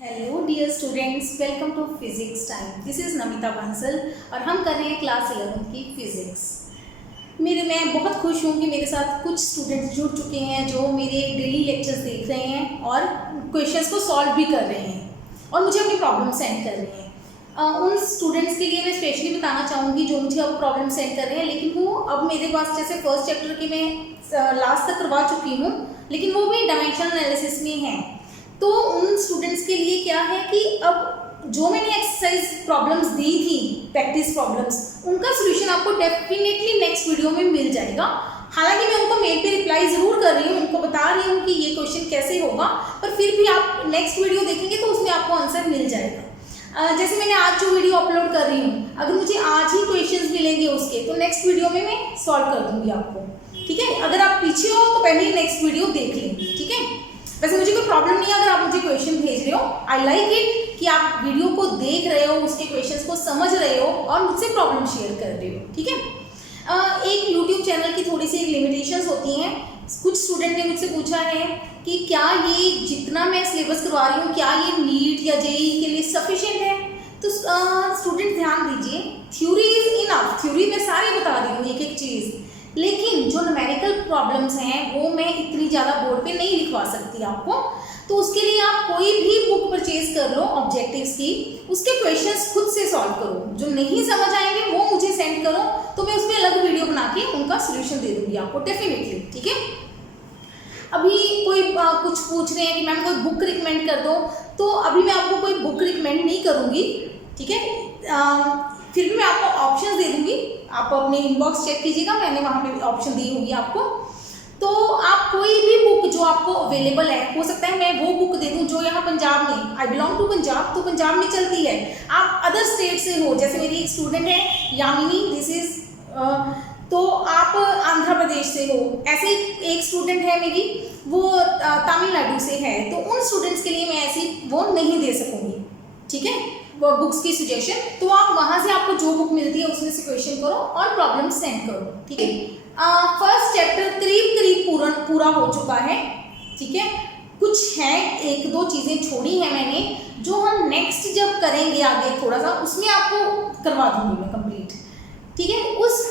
Hello dear students, welcome to physics time. This is Namita Bansal और हम कर रहे हैं क्लास 11 की फिजिक्स। मैं बहुत खुश हूँ कि मेरे साथ कुछ स्टूडेंट्स जुड़ चुके हैं जो मेरे डेली लेक्चर्स देख रहे हैं और क्वेश्चंस को सॉल्व भी कर रहे हैं और मुझे अपनी प्रॉब्लम सेंड कर रहे हैं। उन स्टूडेंट्स के लिए मैं स्पेशली बताना चाहूँगी जो मुझे अब प्रॉब्लम सेंड कर रहे हैं, लेकिन वो अब मेरे पास जैसे फर्स्ट चैप्टर की मैं लास्ट तक करवा चुकी हूँ, लेकिन वो भी डायमेंशनल एनालिसिस में है। तो उन स्टूडेंट्स के लिए क्या है कि अब जो मैंने एक्सरसाइज प्रॉब्लम्स दी थी, प्रैक्टिस प्रॉब्लम्स, उनका सॉल्यूशन आपको डेफिनेटली नेक्स्ट वीडियो में मिल जाएगा। हालांकि मैं उनको मेल पे रिप्लाई ज़रूर कर रही हूँ, उनको बता रही हूँ कि ये क्वेश्चन कैसे होगा, पर फिर भी आप नेक्स्ट वीडियो देखेंगे तो उसमें आपको आंसर मिल जाएगा। जैसे मैंने आज जो वीडियो अपलोड कर रही हूँ, अगर मुझे आज ही क्वेश्चन मिलेंगे उसके, तो नेक्स्ट वीडियो में मैं सॉल्व कर दूँगी आपको। ठीक है, अगर आप पीछे हो तो पहले ही नेक्स्ट वीडियो देख लेंगे। ठीक है, वैसे मुझे कोई प्रॉब्लम नहीं है अगर आप मुझे क्वेश्चन भेज रहे हो। आई लाइक इट कि आप वीडियो को देख रहे हो, उसके क्वेश्चंस को समझ रहे हो और मुझसे प्रॉब्लम शेयर कर रहे हो। ठीक है, एक यूट्यूब चैनल की थोड़ी सी लिमिटेशंस होती हैं। कुछ स्टूडेंट ने मुझसे पूछा है कि क्या ये जितना मैं सिलेबस करवा रही हूँ, क्या ये नीट या जेईई के लिए सफिशिएंट है? तो स्टूडेंट ध्यान दीजिए, थ्योरी इज इनफ, थ्योरी मैं सारी बता रही हूँ एक एक चीज़, लेकिन जो न्यूमेरिकल प्रॉब्लम्स हैं वो मैं इतनी ज़्यादा बोर्ड पे नहीं लिखवा सकती आपको। तो उसके लिए आप कोई भी बुक परचेज कर लो ऑब्जेक्टिव्स की, उसके क्वेश्चंस खुद से सॉल्व करो। जो नहीं समझ आएंगे वो मुझे सेंड करो, तो मैं उसमें अलग वीडियो बना के उनका सोल्यूशन दे दूंगी आपको डेफिनेटली। ठीक है, अभी कोई कुछ पूछ रहे हैं कि मैम कोई बुक रिकमेंड कर दो, तो अभी मैं आपको कोई बुक रिकमेंड नहीं करूँगी। ठीक है, फिर भी मैं आपको ऑप्शन दे दूंगी, आप अपने इनबॉक्स चेक कीजिएगा, मैंने वहाँ पे ऑप्शन दी होगी आपको। तो आप कोई भी बुक जो आपको अवेलेबल है, हो सकता है मैं वो बुक दे दूँ जो यहाँ पंजाब में, आई बिलोंग टू पंजाब, तो पंजाब में चलती है। आप अदर स्टेट से हो, जैसे मेरी एक स्टूडेंट है यामिनी, दिस इज, तो आप आंध्र प्रदेश से हो। ऐसे एक स्टूडेंट है मेरी, वो तमिलनाडु से है, तो उन स्टूडेंट्स के लिए मैं ऐसी वो नहीं दे सकूँगी। ठीक है, बुक्स की सजेशन, तो आप वहाँ से आपको जो बुक मिलती है उसमें से क्वेश्चन करो और प्रॉब्लम सेंड करो। ठीक है, फर्स्ट चैप्टर करीब पूरा हो चुका है। ठीक है, कुछ है, एक दो चीज़ें छोड़ी हैं मैंने, जो हम नेक्स्ट जब करेंगे आगे थोड़ा सा, उसमें आपको करवा दूंगी मैं कंप्लीट। ठीक है, उस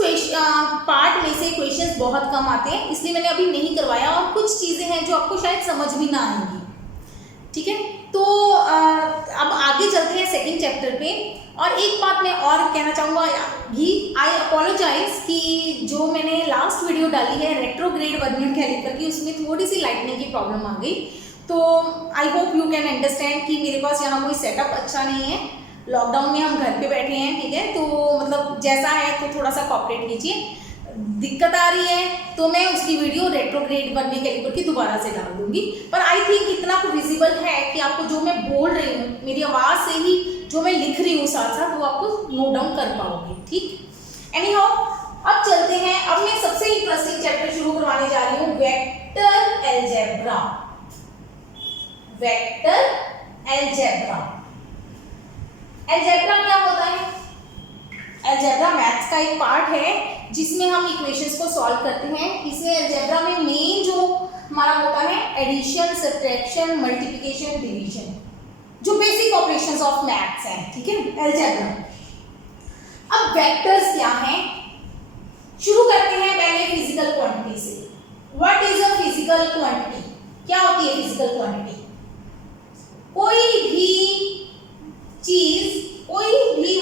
पार्ट में से क्वेश्चंस बहुत कम आते हैं, इसलिए मैंने अभी नहीं करवाया, और कुछ चीज़ें हैं जो आपको शायद समझ भी ना आएंगी। ठीक है, तो अब आगे चलते हैं सेकंड चैप्टर पे। और एक बात मैं और कहना चाहूँगा, आई अपोलोजाइज कि जो मैंने लास्ट वीडियो डाली है रेट्रोग्रेड वर्नियर कैलिपर की, उसमें थोड़ी सी लाइटनिंग की प्रॉब्लम आ गई। तो I hope you can understand कि मेरे पास यहाँ कोई सेटअप अच्छा नहीं है, लॉकडाउन में हम घर पे बैठे हैं। ठीक है, तो मतलब जैसा है तो थोड़ा सा कॉपरेट कीजिए। दिक्कत आ रही है तो मैं उसकी वीडियो रेट्रोग्रेड वर्नियर कैलिपर की दोबारा से डाल दूंगी, पर आई थिंक इतना विजिबल है कि आपको जो मैं बोल रही हूँ, मेरी आवाज़ से ही जो मैं लिख रही हूँ साथ साथ, वो आपको नोट डाउन कर पाओगे। ठीक, एनी हाउ, अब चलते हैं। अब मैं सबसे इंटरेस्टिंग चैप्टर शुरू करवाने जा रही हूँ, vector algebra. Vector algebra, algebra क्या होता है? अलजेब्रा मैथ्स का एक पार्ट है जिसमें हम इक्वेशंस को सॉल्व करते हैं। इसमें अलजेब्रा में मेन जो हमारा होता है एडिशन, सब्ट्रैक्शन, मल्टीप्लिकेशन, डिवीजन, जो बेसिक ऑपरेशंस ऑफ मैथ्स हैं। ठीक है, अलजेब्रा। अब वेक्टर्स क्या हैं, शुरू करते हैं पहले फिजिकल क्वांटिटी से। What is a physical quantity? क्या होती है फिजिकल क्वांटिटी? कोई भी चीज, कोई भी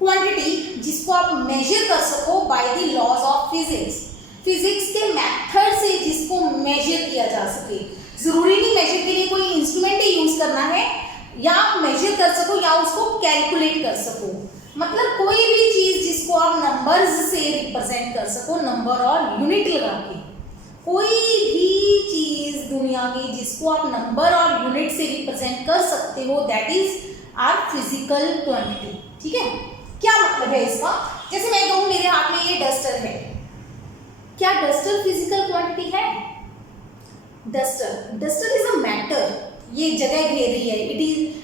क्वांटिटी जिसको आप मेजर कर सको by the laws of physics, physics के मेथड से जिसको मेजर किया जा सके। जरूरी नहीं मेजर के लिए कोई इंस्ट्रूमेंट ही यूज करना है, या आप मेजर कर सको या उसको कैलकुलेट कर सको। मतलब कोई भी चीज जिसको आप नंबर्स से रिप्रेजेंट कर सको, नंबर और यूनिट लगा के, कोई भी चीज दुनिया की जिसको आप नंबर और यूनिट से रिप्रेजेंट कर सकते हो, that is our physical quantity. ठीक है, क्या मतलब है इसका? जैसे मैं कहूँ मेरे हाथ में ये डस्टर है, क्या डस्टर फिजिकल क्वांटिटी है? डस्टर इज अ मैटर, ये जगह घेर रही है,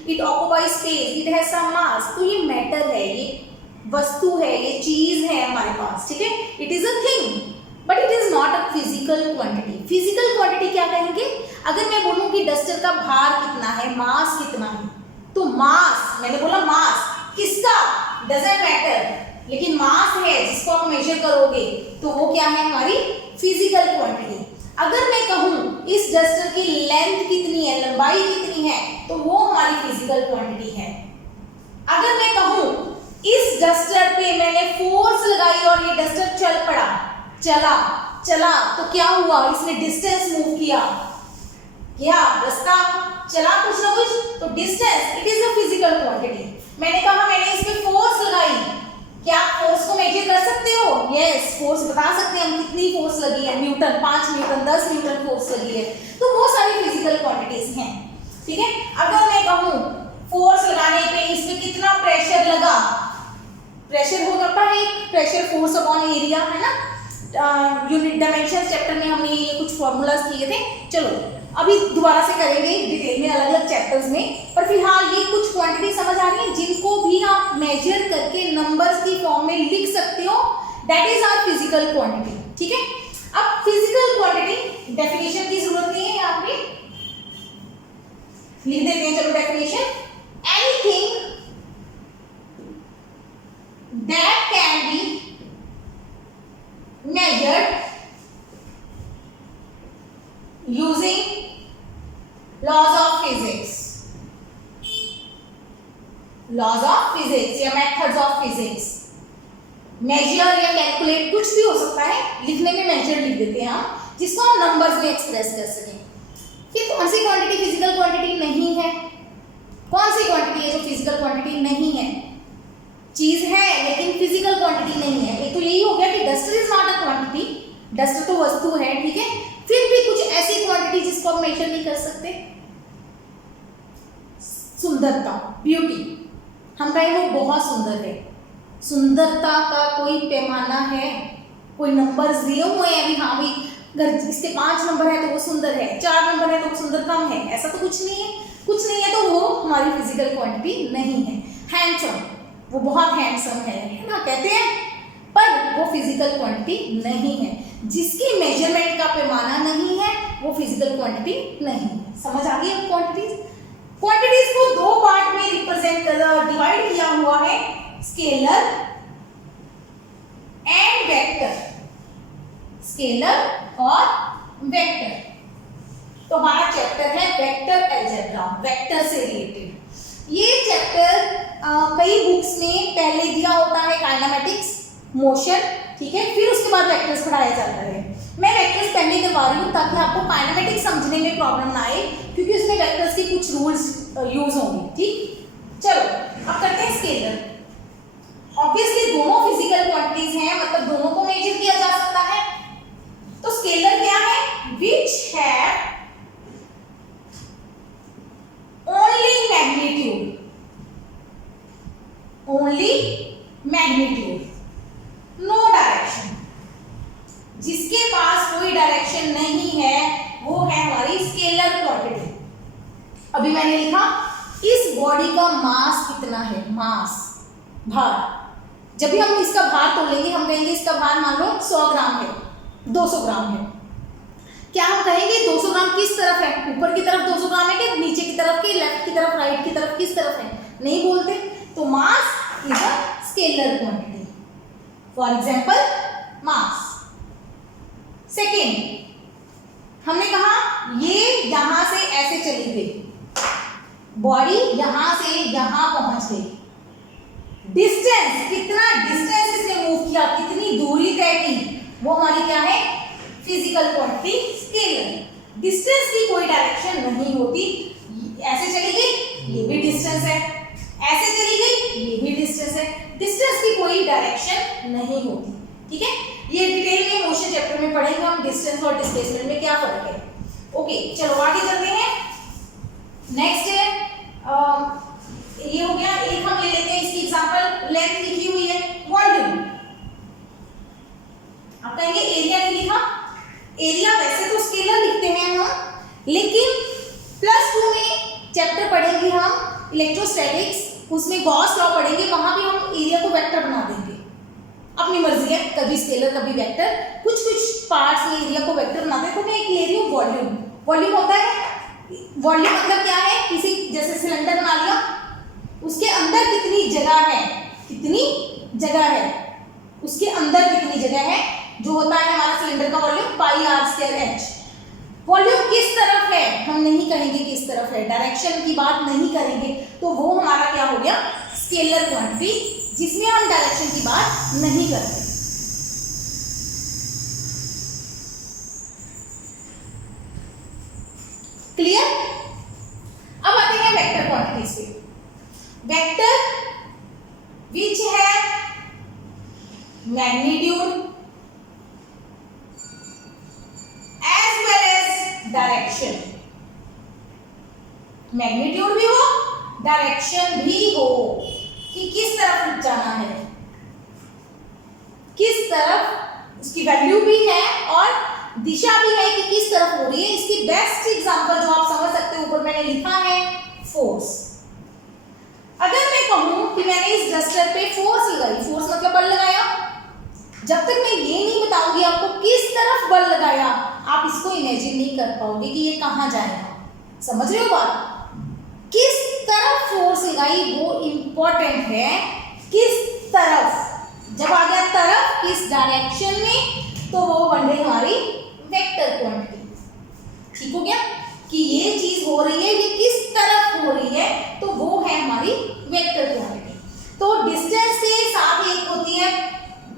it occupies space, it has some mass, तो ये मैटर है, ये वस्तु है, ये चीज है हमारे पास। ठीक है, it is a thing, but it is not a physical quantity. Physical quantity क्या कहेंगे? अगर मैं बोलूं कि डस्टर का भार कितना है, मास कितना है, तो मास, मैंने बोला मास किसका, डजंट मैटर, लेकिन मास है जिसको आप मेजर करोगे तो वो क्या है, हमारी फिजिकल क्वांटिटी। अगर मैं कहूं इस डस्टर की लेंथ कितनी है, लंबाई कितनी है, तो वो हमारी फिजिकल क्वांटिटी है। अगर मैं कहूं इस डस्टर पे मैंने फोर्स लगाई और ये डस्टर चल पड़ा, चला तो क्या हुआ, इसने डिस्टेंस मूव किया, क्या रास्ता चला कुछ ना कुछ, तो distance it is a physical quantity. मैंने कहा मैंने इस पे फोर्स लगाई, क्या आप फोर्स को मेजर कर सकते हो, यस फोर्स बता सकते हैं हम कितनी फोर्स लगी है, न्यूटन, 5 न्यूटन 10 न्यूटन फोर्स लगी है, तो वो सारी फिजिकल क्वांटिटीज हैं, ठीक है। अगर मैं कहूं फोर्स लगाने पे इस पे कितना प्रेशर लगा, प्रेशर हो सकता है प्रेशर फोर्स अपॉन एरिया, है ना, यूनिट डायमेंशन चैप्टर में हमने ये कुछ फॉर्मूलाज किए थे। चलो अभी दोबारा से करेंगे डिटेल में अलग अलग चैप्टर्स में, पर फिलहाल ये कुछ क्वांटिटी समझ आ रही है जिनको भी आप मेजर करके नंबर्स की फॉर्म में लिख सकते हो, that is our physical quantity, ठीक है। अब फिजिकल क्वांटिटी डेफिनेशन की जरूरत नहीं है, यहाँ पे लिख देते हैं, चलो definition, anything that can be measured using laws of physics या methods of physics। measure या calculate कुछ भी हो सकता है, लिखने में measure लिख देते हैं हम, जिसको हम नंबर्स में एक्सप्रेस कर सकें। फिर कौन सी क्वांटिटी फिजिकल क्वांटिटी नहीं है, कौन सी क्वांटिटी है जो फिजिकल क्वांटिटी नहीं है, चीज है लेकिन फिजिकल क्वांटिटी नहीं है। एक तो यही हो गया कि duster is not a quantity, duster तो वस्तु है, ठीक है। फिर भी कुछ ऐसी क्वांटिटी जिसको हम मेजर नहीं कर सकते, सुंदरता, ब्यूटी, हम कहें वो बहुत सुंदर है, सुंदरता का कोई पैमाना है, कोई नंबर दिए हुए हैं अभी, हाँ भाई अगर इसके 5 नंबर है तो वो सुंदर है, 4 नंबर है तो वो सुंदर कम है, ऐसा तो कुछ नहीं है, कुछ नहीं है तो वो हमारी फिजिकल क्वांटिटी नहीं है। हैंडसम, वो बहुत हैंडसम है ना कहते हैं, पर वो फिजिकल क्वांटिटी नहीं है, जिसकी मेजरमेंट का पैमाना नहीं है वो फिजिकल क्वांटिटी नहीं है। समझ आ गई अब क्वांटिटीज को 2 पार्ट में रिप्रेजेंट डिवाइड किया हुआ है, स्केलर एंड वेक्टर, स्केलर और वेक्टर। तो हमारा चैप्टर है वेक्टर अलजेब्रा, वेक्टर से रिलेटेड। ये चैप्टर कई बुक्स में पहले दिया होता है काइनेमेटिक्स, मोशन, ठीक है, फिर उसके बाद वेक्टर्स पढ़ाया जाता है। मैं वेक्टर्स पहले करवा रही हूँ ताकि आपको काइनेमेटिक्स समझने में प्रॉब्लम ना आए, क्योंकि उसमें वेक्टर्स के कुछ रूल्स यूज होंगे, ठीक। चलो अब करते हैं स्केलर। ऑब्वियसली दोनों फिजिकल क्वांटिटीज हैं, मतलब दोनों को मेजर किया जा सकता है। तो स्केलर क्या है, विच है only magnitude, no direction, जिसके पास कोई डायरेक्शन नहीं है वो है हमारी स्केलर क्वांटिटी। अभी मैंने लिखा इस बॉडी का मास कितना है, मास, भार। जब भी हम इसका भार तोलेंगे हम कहेंगे इसका भार मान लो 100 ग्राम है, 200 ग्राम है। क्या हम कहेंगे 200 ग्राम किस तरफ है, ऊपर की तरफ 200 ग्राम है कि नीचे की तरफ, की लेफ्ट की तरफ, राइट की तरफ, किस तरफ है, नहीं बोलते। तो mass is a scalar quantity, for example mass. Second हमने कहा ये यहां से ऐसे चली गई, बॉडी यहां से यहां पहुंच गई, डिस्टेंस, कितना डिस्टेंस इसने मूव किया, कितनी दूरी तय की, वो हमारी क्या है, फिजिकल क्वांटिटी, स्केलर। डिस्टेंस की कोई डायरेक्शन नहीं होती, ऐसे चली गई ये भी डिस्टेंस है, ऐसे चली गई ये भी डिस्टेंस है, डिस्टेंस की कोई डायरेक्शन नहीं होती, ठीक है। ये डिटेल में मोशन चैप्टर में पढ़ेंगे हम, डिस्टेंस और डिस्प्लेसमेंट में क्या फर्क है। ओके चलो आगे चलते हैं। नेक्स्ट है ये हो गया, एक हम ले लेते हैं इसकी एग्जांपल, लेंथ लिखी हुई है, वॉल्यूम। आप कहेंगे एरिया नहीं लिखा, एरिया वैसे तो स्केलर लिखते हैं हम, लेकिन +2 में चैप्टर पढ़ेंगे हम इलेक्ट्रोस्टैटिक्स, उसमें गॉस लॉ पढ़ेंगे, वहां भी हम एरिया को वेक्टर बना देंगे, अपनी मर्जी है, कभी स्केलर कभी वेक्टर, कुछ कुछ पार्ट्स में एरिया को वेक्टर बनाते हैं। तो मैं एक ले रही हूँ वॉल्यूम, वॉल्यूम होता है, वॉल्यूम मतलब क्या है, किसी जैसे सिलेंडर बना लिया, उसके अंदर कितनी जगह है, कितनी जगह है, उसके अंदर कितनी जगह है, जो होता है हमारा सिलेंडर का volume pi r square h. Volume किस तरफ है, हम नहीं कहेंगे किस तरफ है, डायरेक्शन की बात नहीं करेंगे, तो वो हमारा क्या हो गया, स्केलर क्वांटिटी, जिसमें हम डायरेक्शन की बात नहीं करते। क्लियर। अब आते हैं वेक्टर क्वांटिटीज पे। वेक्टर विच है magnitude as well as direction, magnitude भी हो डायरेक्शन भी हो, कि किस तरफ जाना है, किस तरफ उसकी वैल्यू भी है और दिशा भी है कि किस तरफ हो रही है। इसकी बेस्ट एग्जांपल जो आप समझ सकते हो, ऊपर मैंने लिखा है फोर्स। अगर मैं कहूं कि मैंने इस डस्टर पे फोर्स लगाई, फोर्स मतलब बल लगाया, जब तक मैं ये नहीं बताऊंगी आपको किस तरफ बल लगाया, आप इसको इमेजिन नहीं कर पाओगे कि ये कहां जाएगा। समझ रहे हो बात, किस तरफ फोर्स लगाई वो इंपॉर्टेंट है, किस तरफ, जब आ गया तरफ, किस डायरेक्शन में, तो वो बन गई हमारी वेक्टर क्वांटिटी। ठीक हो गया कि ये चीज हो रही है, ये किस तरफ हो रही है, तो वो है हमारी वेक्टर क्वांटिटी। तो डिस्टेंस के साथ एक होती है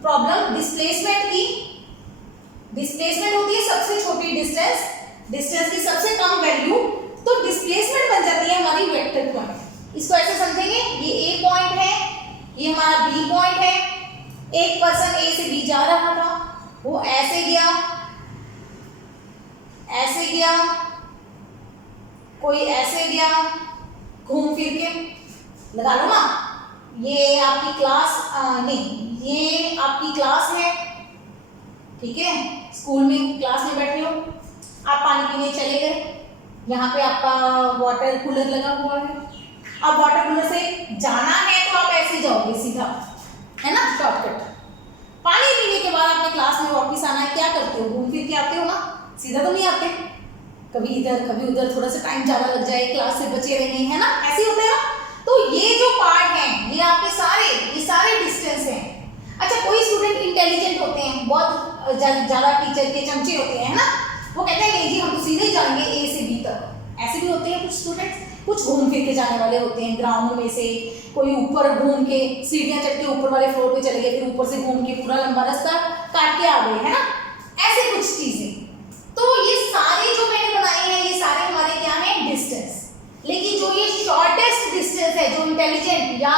प्रॉब्लम डिस्प्लेसमेंट की। डिस्प्लेसमेंट होती है सबसे छोटी डिस्टेंस, डिस्टेंस की सबसे कम वैल्यू, तो डिस्प्लेसमेंट बन जाती है हमारी वेक्टर क्वांटिटी। इसको ऐसे समझेंगे, ये ए पॉइंट है, ये हमारा बी पॉइंट है, एक पर्सन ए से बी जा रहा था, वो ऐसे गया, ऐसे गया, कोई ऐसे गया, घूम फिर के, लगा लो ना, ये आपकी क्लास नहीं, ये आपकी क्लास है, ठीक है, स्कूल में क्लास में बैठे हो, आप पानी पीने चले गए, यहाँ पे आपका वाटर कूलर लगा हुआ है, अब वाटर कूलर से जाना है तो आप ऐसे जाओगे सीधा, है ना, शॉर्टकट। पानी पीने के बाद आपने क्लास में वापस आना है, क्या करते हो, घूम फिर के आते हो ना, सीधा तो नहीं आते, कभी इधर कभी उधर, थोड़ा सा टाइम ज्यादा लग जाए, क्लास से बचे रहे, है ना, ऐसे होता है ना। तो ये जो पार्ट है, ये आपके ये सारे डिस्टेंस हैं। अच्छा, कोई स्टूडेंट इंटेलिजेंट होते हैं, बहुत ज्यादा टीचर के चमचे होते हैं, है ना, वो कहते हैं नहीं जी हम तो सीधे जाएंगे ए से बी तक, ऐसे भी होते हैं कुछ स्टूडेंट्स। कुछ घूम फिर के जाने वाले होते हैं, ग्राउंड में से कोई ऊपर घूम के सीढ़ियां चढ़ के ऊपर वाले फ्लोर पे चले गए, फिर ऊपर से घूम के पूरा लंबा रास्ता काट के आ गए, है ना, ऐसे कुछ चीजें। तो ये सारे जो मैंने बनाए हैं, ये सारे हमारे क्या है, डिस्टेंस। लेकिन जो ये शॉर्टेस्ट डिस्टेंस है, जो इंटेलिजेंट या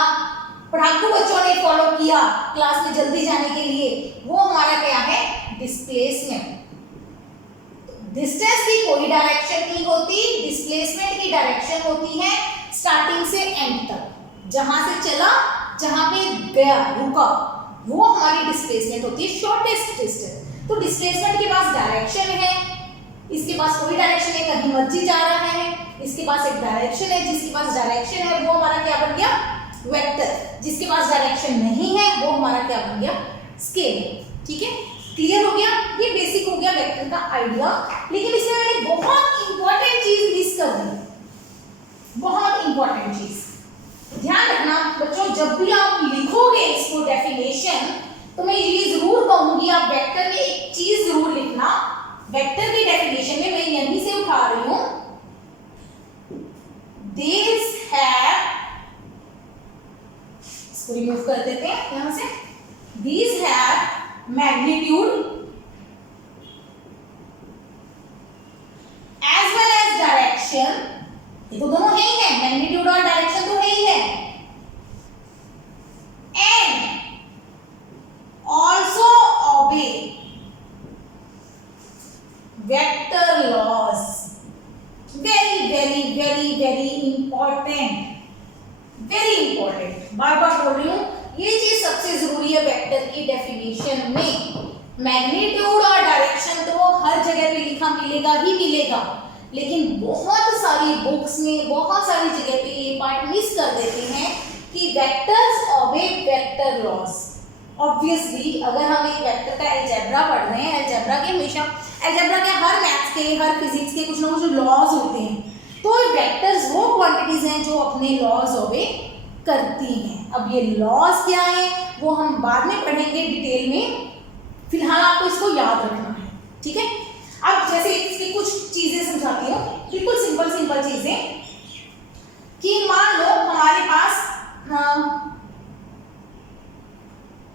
पढ़ाकू बच्चों ने फॉलो किया क्लास में जल्दी जाने के लिए, वो हमारा क्या है, डिस्प्लेसमेंट। डिस्टेंस की कोई डायरेक्शन नहीं होती, डिस्प्लेसमेंट की डायरेक्शन होती है स्टार्टिंग से एंड तक, जहां से चला, जहां पे गया, रुका, वो हमारी डिस्प्लेसमेंट होती है, शॉर्टेस्ट डिस्टेंस। तो डिस्प्लेसमेंट के पास डायरेक्शन है, इसके पास कोई डायरेक्शन है, कहीं मर्जी जा रहा है, इसके पास एक डायरेक्शन है, जिसके पास डायरेक्शन है वो हमारा क्या बन गया, वेक्टर। जिसके पास डायरेक्शन नहीं है वो हमारा क्या बन गया, स्केलर। ठीक है, क्लियर हो गया, ये बेसिक हो गया वेक्टर का आइडिया। लेकिन इसमें मैंने बहुत इंपॉर्टेंट चीज मिस कर दी, बहुत इंपॉर्टेंट चीज ध्यान रखना बच्चों, जब भी आप लिखोगे इसको डेफिनेशन, तो मैं ये जरूर कहूंगी आप वेक्टर में एक चीज जरूर लिखना। वेक्टर की डेफिनेशन में मैं यहीं से उठा रही हूं, these have, इसको रिमूव कर देते हैं यहां से, these have magnitude as well as direction, ये तो दोनों है ही है, मैग्नीट्यूड और डायरेक्शन तो है ही है, and also obey vector laws. very important, very important, बार बार बोल रही हूँ, ये चीज सबसे जरूरी है वेक्टर की डेफिनेशन में। मैग्नीट्यूड और डायरेक्शन तो हर जगह पे लिखा मिलेगा ही मिलेगा, लेकिन बहुत सारी बुक्स में बहुत सारी जगह पे ये पार्ट मिस कर देते हैं कि वेक्टर्स ओबे वेक्टर लॉज। ऑब्वियसली अगर हम एक वेक्टर का अलजेब्रा पढ़ रहे हैं, अलजेब्रा के हमेशा अलजेब्रा के हर मैथ्स के, हर फिजिक्स के कुछ ना कुछ लॉज होते हैं। तो वेक्टर्स वो क्वांटिटीज हैं जो अपने लॉज ओबे करती हैं। अब ये लॉज क्या है वो हम बाद में पढ़ेंगे डिटेल में, फिलहाल आपको इसको याद रखना है, ठीक है। अब जैसे इसकी कुछ चीजें समझाती हूँ, बिल्कुल सिंपल सिंपल चीजें, कि मान लो हमारे पास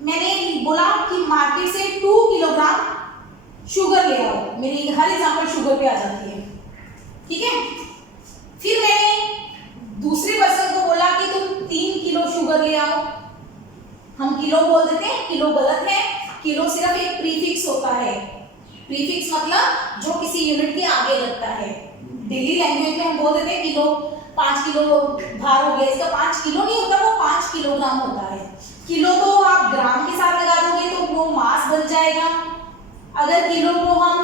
मैंने बोला कि मार्केट से 2 किलोग्राम शुगर ले आओ, मेरी हर एग्जांपल शुगर पे आ जाती है, ठीक है। फिर मैंने दूसरे पर्सन को बोला कि तुम 3 किलो शुगर ले आओ। हम किलो बोल देते हैं, किलो गलत है, किलो सिर्फ एक प्रीफिक्स होता है। प्रीफिक्स मतलब जो किसी यूनिट के आगे लगता है। डेली लैंग्वेज में हम बोल देते हैं किलो, 5 किलो भार हो गया, इसका 5 किलो नहीं होता, वो 5 किलोग्राम होता है। किलो तो आप ग्राम के साथ लगा दोगे तो वो मास बन जाएगा। अगर किलो को हम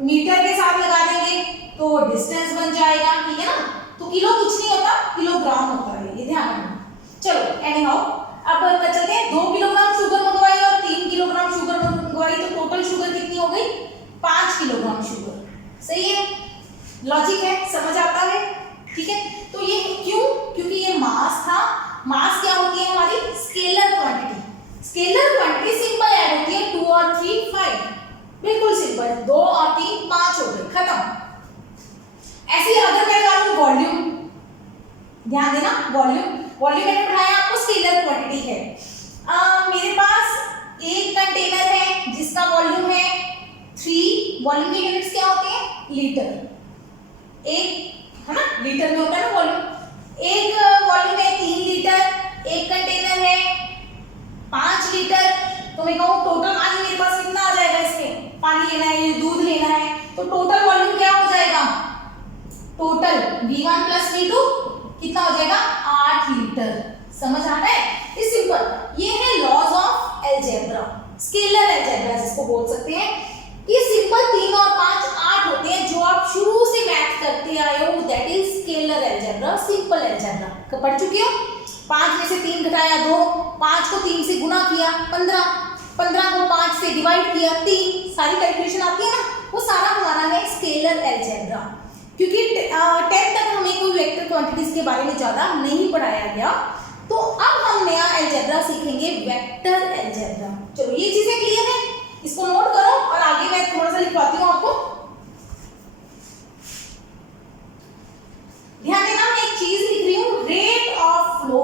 मीटर के साथ लगा देंगे तो डिस्टेंस बन जाएगा, ठीक है ना। तो किलो कुछ नहीं होता, किलोग्राम होता है, ये ध्यान रखना। चलो एनी हाउ, अब चलते हैं। 2 किलोग्राम शुगर मंगवाई और 3 किलोग्राम शुगर मंगवाई, तो टोटल शुगर कितनी हो गई? 5 किलोग्राम शुगर। सही है, लॉजिक है, समझ आता है, ठीक है। तो ये क्यों? क्योंकि ये मास था। मास क्या होती है हमारी? Scalar quantity. Scalar quantity simple add होती है, 2 और 3 5, बिल्कुल सिंपल। 2 और 3 5 हो गए, खत्म। ऐसे ही अगर मैं लगा लूं वॉल्यूम, ध्यान देना, वॉल्यूम मैंने पढ़ाया आपको, स्केलर क्वांटिटी है। मेरे पास एक कंटेनर है जिसका वॉल्यूम है 3, वॉल्यूम की यूनिट्स क्या होती है? लीटर। एक है ना, लीटर में होता है ना वॉल्यूम। एक वॉल्यूम है 3 लीटर, एक कंटेनर है 5 लीटर। तो मैं कहूँ टोटल पानी मेरे पास कितना आ जाएगा? इसमें पानी लेना है, दूध लेना है, तो टोटल वॉल्यूम क्या हो जाएगा? टोटल V1 प्लस V2 कितना हो जाएगा? 8 लीटर। समझ आ रहा है? इस सिंपल, ये है laws of algebra, scalar algebra जिसको बोल सकते हैं। ये सिंपल 3 और 5 8 होते हैं, जो आप शुरू से मैथ करते आए हो, that is scalar algebra, simple algebra. पढ़ चुके हो? 5 में से 3 घटाया 2, 5 को 3 से गुना किया 15, 15 को 5 से डिवाइड किया 3, सारी कैलकुलेशन आती है ना, वो सारा हमारा है स्केलर अलजेब्रा। क्योंकि 10 तक हमें कोई वेक्टर क्वांटिटीज के बारे में ज़्यादा नहीं पढ़ाया गया, तो अब हम नया अलजेब्रा सीखेंगे, वेक्टर अलजेब्रा। चलो ये चीजें क्लियर है, इसको नोट करो और आगे मैं थोड़ा सा लिखवाती हूँ आपको। ध्यान देना, मैं एक चीज लिख रही हूँ, rate of flow.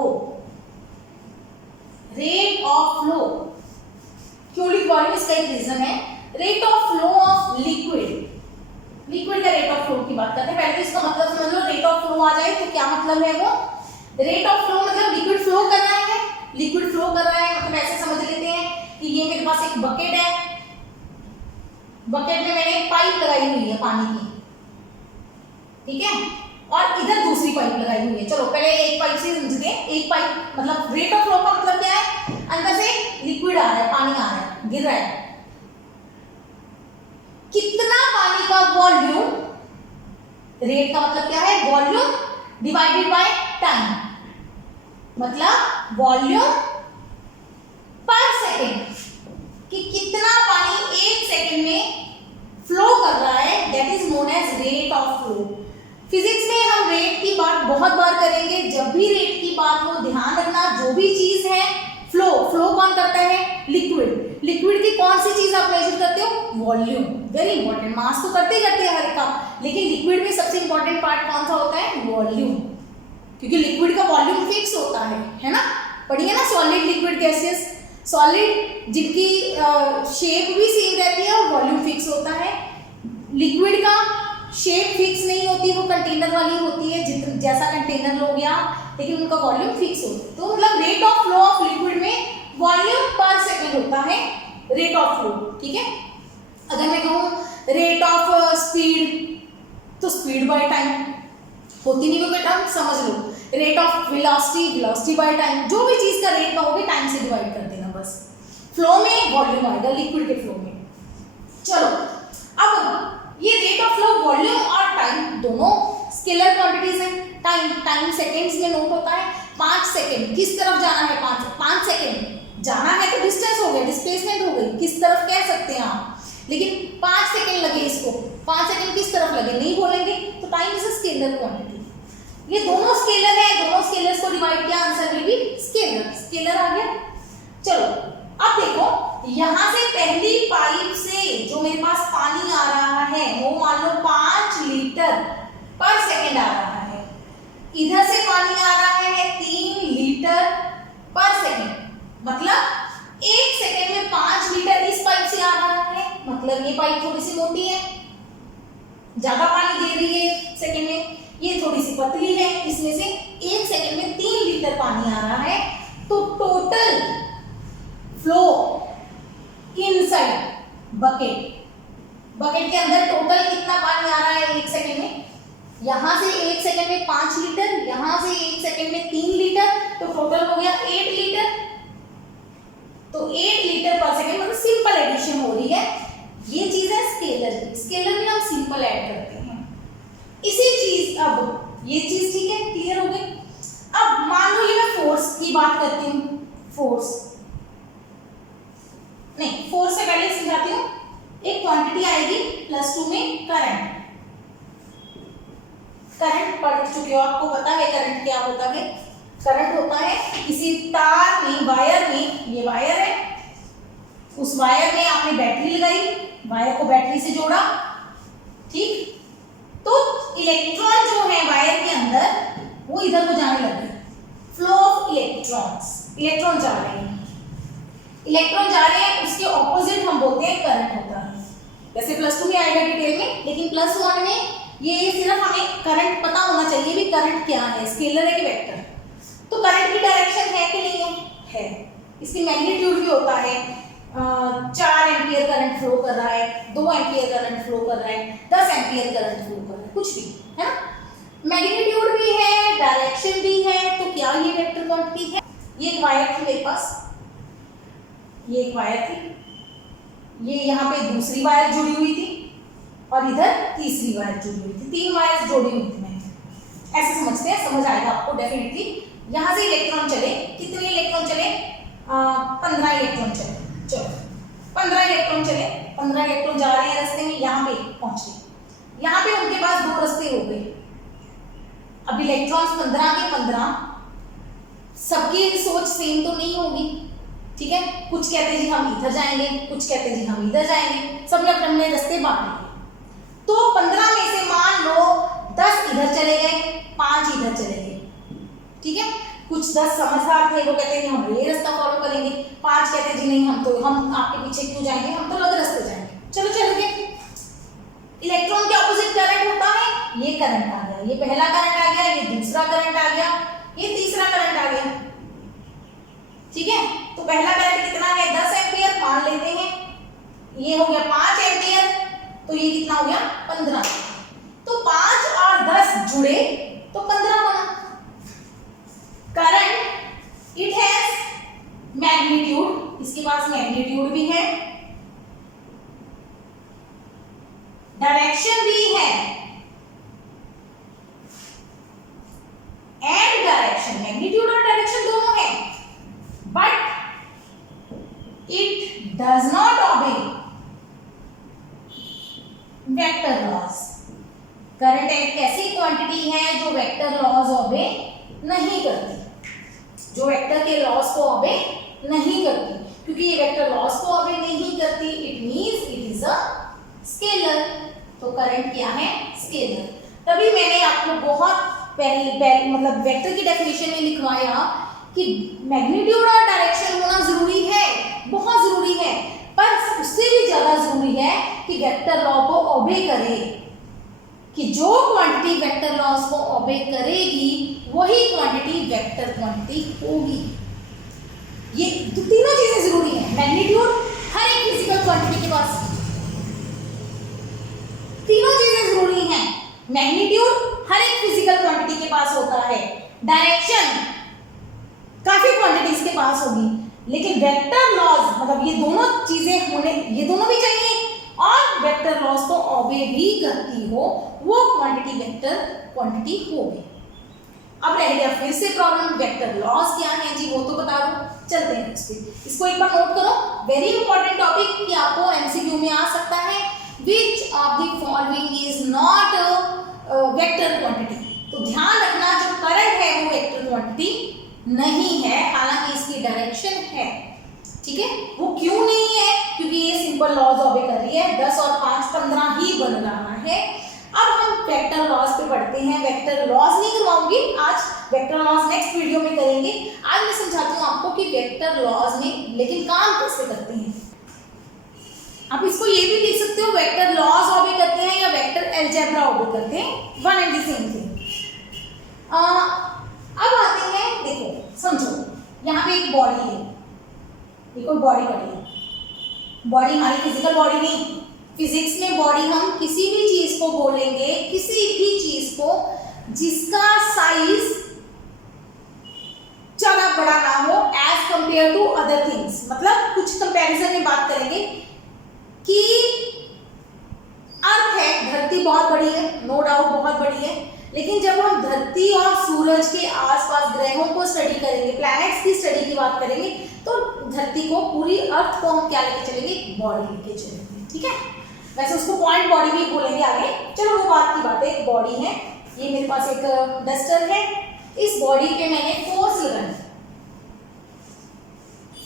Rate of flow क्यों लिखवा रही हूँ, इसका एक रीजन है। Rate of flow of liquid, liquid का रेट ऑफ फ्लो की बात करते हैं। पहले तो इसका मतलब समझ लो, रेट ऑफ फ्लो आ जाए तो क्या मतलब है वो। रेट ऑफ फ्लो मतलब लिक्विड फ्लो कर रहा है, लिक्विड फ्लो कर रहा है मतलब ऐसे समझ लेते हैं कि ये मेरे पास एक बकेट है, बकेट में मैंने एक पाइप लगाई हुई है पानी की, ठीक है, और इधर दूसरी पाइप लगाई हुई है। चलो पहले एक पाइप से समझते हैं। एक पाइप मतलब रेट ऑफ फ्लो का मतलब क्या है? अंदर से लिक्विड आ रहा है, पानी आ रहा है, गिर रहा है, कितना पानी का वॉल्यूम, रेट का मतलब क्या है? वॉल्यूम डिवाइडेड बाय टाइम, मतलब वॉल्यूम पर सेकेंड, कि कितना पानी 1 सेकेंड में फ्लो कर रहा है, that is known as rate of flow. Physics में हम रेट की बात बहुत बार करेंगे। जब भी रेट की बात हो, ध्यान रखना, जो भी चीज है फ्लो, फ्लो कौन करता है? लिक्विड। लिक्विड की कौन सी चीज आप मेजर करते हो? वॉल्यूम। वेरी इंपॉर्टेंट, मास तो करते हैं हर एक का, लेकिन लिक्विड में सबसे इंपॉर्टेंट पार्ट कौन सा होता है? वॉल्यूम, क्योंकि लिक्विड का वॉल्यूम फिक्स होता है ना। पढ़िए ना सॉलिड, लिक्विड, गैसेस। सॉलिड जिनकी शेप भी सेम रहती है और वॉल्यूम फिक्स होता है। लिक्विड का शेप फिक्स नहीं होती, वो कंटेनर वाली होती है, जैसा कंटेनर लोगे आप, लेकिन उनका वॉल्यूम फिक्स होता है। तो मतलब rate of flow of liquid में वॉल्यूम पर सेकेंड होता है रेट ऑफ फ्लो, ठीक है। अगर मैं कहूँ रेट ऑफ स्पीड, तो स्पीड बाय टाइम होती नहीं, वो बेटा समझ लो। Rate of velocity, velocity by time, जो भी चीज का रेट कहोगे टाइम से डिवाइड कर देना बस। फ्लो में वॉल्यूम आएगा, लिक्विड के फ्लो में। चलो अब ये रेट ऑफ फ्लो, वॉल्यूम और टाइम दोनों स्केलर क्वांटिटीज हैं। टाइम सेकेंड्स में नोट होता है। 5 सेकेंड किस तरफ जाना है? 5 सेकेंड जाना है तो डिस्टेंस हो गया, डिस्प्लेसमेंट हो गई, किस तरफ कह सकते हैं आप। लेकिन 5 सेकंड लगे इसको, 5 सेकंड किस तरफ लगे नहीं बोलेंगे, तो time is a scalar quantity. ये दोनों स्केलर है, दोनों स्केलर्स को डिवाइड किया, answer will be scalar. Scalar आ गया। चलो अब देखो, यहां से पहली पाइप से जो मेरे पास पानी आ रहा है वो मान लो 5 लीटर पर सेकंड आ रहा है, इधर से पानी आ रहा है 3 लीटर पर सेकंड, मतलब 1 सेकंड में 5 लीटर इस पाइप से आ रहा है, मतलब ये पाइप थोड़ी सी मोटी है, ज्यादा पानी दे रही है सेकंड में, ये थोड़ी सी पतली है, इसमें से 1 सेकंड में 3 लीटर पानी आ रहा है। तो टोटल फ्लो इनसाइड बकेट के अंदर टोटल कितना पानी आ रहा है 1 सेकंड में, यहां से 1 सेकंड में 5 लीटर, यहां से 1 सेकंड में 3 लीटर, तो टोटल हो गया 8 लीटर। तो 8 लीटर पर सेकंड, मतलब सिंपल एडिशन हो रही है। ये चीज है स्केलर की, स्केलर में हम सिंपल ऐड करते हैं। इसी चीज, अब ये चीज ठीक है, क्लियर हो गई। अब मान लो ये मैं फोर्स की बात करती हूँ, फोर्स से पहले समझाती हूँ। एक क्वांटिटी आएगी +2 में करंट पढ़ चुके हो, आपको पता है करंट क्या होता है। करंट होता है किसी तार में, वायर में, ये वायर है, उस वायर में आपने बैटरी लगाई, वायर को बैटरी से जोड़ा, ठीक, तो इलेक्ट्रॉन जो है वायर के अंदर वो इधर को जाने लगे, फ्लो ऑफ इलेक्ट्रॉन्स, इलेक्ट्रॉन जा रहे हैं, उसके ऑपोजिट हम बोलते हैं करंट होता है। वैसे +2 में आएगा डिटेल में, लेकिन +1 में ये सिर्फ हमें करंट पता होना चाहिए भी करंट क्या है, स्केलर है कि वेक्टर। तो करंट की डायरेक्शन है कि नहीं है, इसकी मैग्नीट्यूड भी होता है, 4 एम्पियर करंट फ्लो कर रहा है, 2 एम्पियर करंट फ्लो कर रहा है, 10 एम्पियर करंट फ्लो कर रहा है, कुछ भी है ना, मैग्नीट्यूड भी है, डायरेक्शन भी है। तो क्या ये वेक्टर क्वांटिटी है। ये एक वायर थी मेरे पास, ये एक वायर थी, ये यहाँ पे दूसरी वायर जुड़ी हुई थी और इधर तीसरी वायर जुड़ी हुई थी, 3 वायर जोड़ी हुई थी। मैं ऐसे समझते हैं, समझ आएगा आपको डेफिनेटली। यहाँ से इलेक्ट्रॉन चले, कितने इलेक्ट्रॉन चले, 15 इलेक्ट्रॉन चले, चलो 15 इलेक्ट्रॉन चले, 15 इलेक्ट्रॉन जा रहे हैं रास्ते में, यहाँ पे पहुंचे, यहाँ पे उनके पास 2 रास्ते हो गए। अब इलेक्ट्रॉन्स 15 के 15, सबकी सोच सेम तो नहीं होगी, ठीक है, कुछ कहते हैं जी हम इधर जाएंगे, कुछ कहते हैं जी हम इधर जाएंगे, सब लोग अपने रास्ते बांट लेंगे। तो 15 में से मान लो 10 इधर चले गए, 5 इधर चले गए, ठीक है। कुछ 10 समझदार थे, वो कहते हैं हम ये रास्ता फॉलो करेंगे, 5 कहते हैं जी नहीं, हम आपके पीछे क्यों जाएंगे, हम तो अलग रास्ते जाएंगे, चलो चलेंगे। इलेक्ट्रॉन के ऑपोजिट करंट होता है, ये करंट आ गया, ये पहला करंट आ गया, ये दूसरा करंट आ गया, ये तीसरा करंट आ गया, ठीक है। तो पहला करंट कितना है, 10 एम्पियर मान लेते हैं, ये हो गया 5 एम्पियर, तो ये कितना हो गया 15। तो 5 और 10 जुड़े तो 15 बना। करंट इट हैज मैग्नीट्यूड, इसके पास मैग्नीट्यूड भी है, डायरेक्शन भी है, एंड डायरेक्शन, मैग्नीट्यूड और डायरेक्शन दोनों है, but it does not obey vector laws. Current एक ऐसी क्वांटिटी है जो वेक्टर लॉज ओबे नहीं करती, जो वेक्टर के लॉज को ओबे नहीं करती, क्योंकि ये वेक्टर लॉज को ओबे नहीं करती, it means it is a scalar. तो करंट क्या है, स्केलर। तभी मैंने आपको बहुत पहले मतलब वेक्टर की डेफिनेशन में लिखवाया कि मैग्नीट्यूड और डायरेक्शन होना जरूरी है, बहुत जरूरी है, पर उससे भी ज्यादा जरूरी है कि वेक्टर लॉ को ओबे करे, कि जो क्वांटिटी वेक्टर लॉज को ओबे करेगी वही क्वांटिटी वेक्टर क्वांटिटी होगी। ये तीनों चीजें जरूरी है। मैग्नीट्यूड हर एक फिजिकल क्वांटिटी के पास, तीनों चीजें जरूरी हैं। मैग्नीट्यूड हर एक फिजिकल क्वांटिटी के पास होता है, डायरेक्शन काफी क्वांटिटीज के पास होगी, लेकिन वेक्टर लॉज मतलब ये दोनों चीजें होने, ये दोनों भी चाहिए और वेक्टर लॉज को ओबे भी करती हो, वो क्वांटिटी वेक्टर क्वांटिटी होगी। अब रह गया फिर से प्रॉब्लम, वेक्टर लॉज क्या है जी, वो तो बता दो। चलते हैं नेक्स्ट पे। इसको एक बार नोट करो, वेरी इंपॉर्टेंट टॉपिक कि आपको एमसीक्यू में आ सकता है। Which of the following is not vector quantity. तो ध्यान रखना जो करंट है वो वेक्टर क्वांटिटी नहीं है, हालांकि इसकी डायरेक्शन है। ठीक है, वो क्यों नहीं है? क्योंकि ये सिंपल लॉज ऑबे कर रही है, 10 और 5 15 ही बन रहा है। अब हम वेक्टर लॉज पे पढ़ते हैं। वेक्टर लॉज नहीं करवाऊंगी आज, वेक्टर लॉज नेक्स्ट वीडियो में करेंगे। आज मैं समझाती हूँ आपको कि वेक्टर लॉज में लेकिन काम कैसे करते हैं। आप इसको ये भी लिख सकते हो, वेक्टर लॉज ऑबे करते हैं या वेक्टर अलजेब्रा ऑबे करते हैं, one and the same thing. अब आते हैं, देखो समझो, यहाँ पे एक बॉडी है, ये कोई बॉडी पड़ी है। बॉडी हमारी फिजिकल बॉडी नहीं, फिजिक्स में बॉडी हम किसी भी चीज को बोलेंगे, किसी भी चीज को जिसका साइज ज्यादा बड़ा ना हो as compare to other things. मतलब कुछ कंपैरिजन में बात करेंगे कि अर्थ है, धरती बहुत बड़ी है, नो डाउट बहुत बड़ी है, लेकिन जब हम धरती और सूरज के आसपास ग्रहों को स्टडी करेंगे, प्लैनेट्स की स्टडी की बात करेंगे, तो धरती को, पूरी अर्थ को हम क्या लेके चलेंगे? बॉडी लेके चलेंगे। ठीक है, वैसे उसको पॉइंट बॉडी भी बोलेंगे आगे, चलो वो बात की बात है। एक बॉडी है, ये मेरे पास एक डस्टर है, इस बॉडी पे मैंने फोर्स लगाना।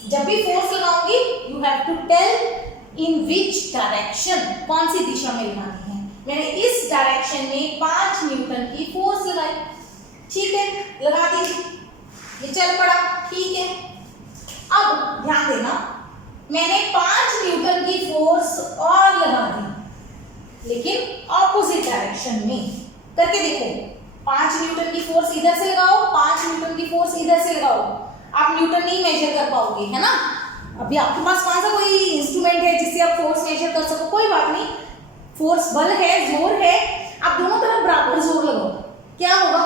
जब भी फोर्स लगाऊंगी you have to tell in which direction, कौन सी दिशा में लगानी है। मैंने इस डायरेक्शन में 5 न्यूटन की फोर्स लगाई। ठीक है, लगा दीजिए, ये चल पड़ा। ठीक है, अब ध्यान देना, मैंने 5 न्यूटन की फोर्स और लगा दी, लेकिन ऑपोजिट डायरेक्शन में करके देखो। 5 न्यूटन की फोर्स इधर से लगाओ, 5 न्यूटन की फोर्स इधर से लगाओ, आप न्यूटन नहीं मेजर कर पाओगे, है ना। अभी आपके पास कौन सा कोई इंस्ट्रूमेंट है जिससे आप फोर्स मेजर कर सको? कोई बात नहीं, फोर्स बल है, जोर है, आप दोनों तरफ बराबर जोर लगाओ, क्या होगा?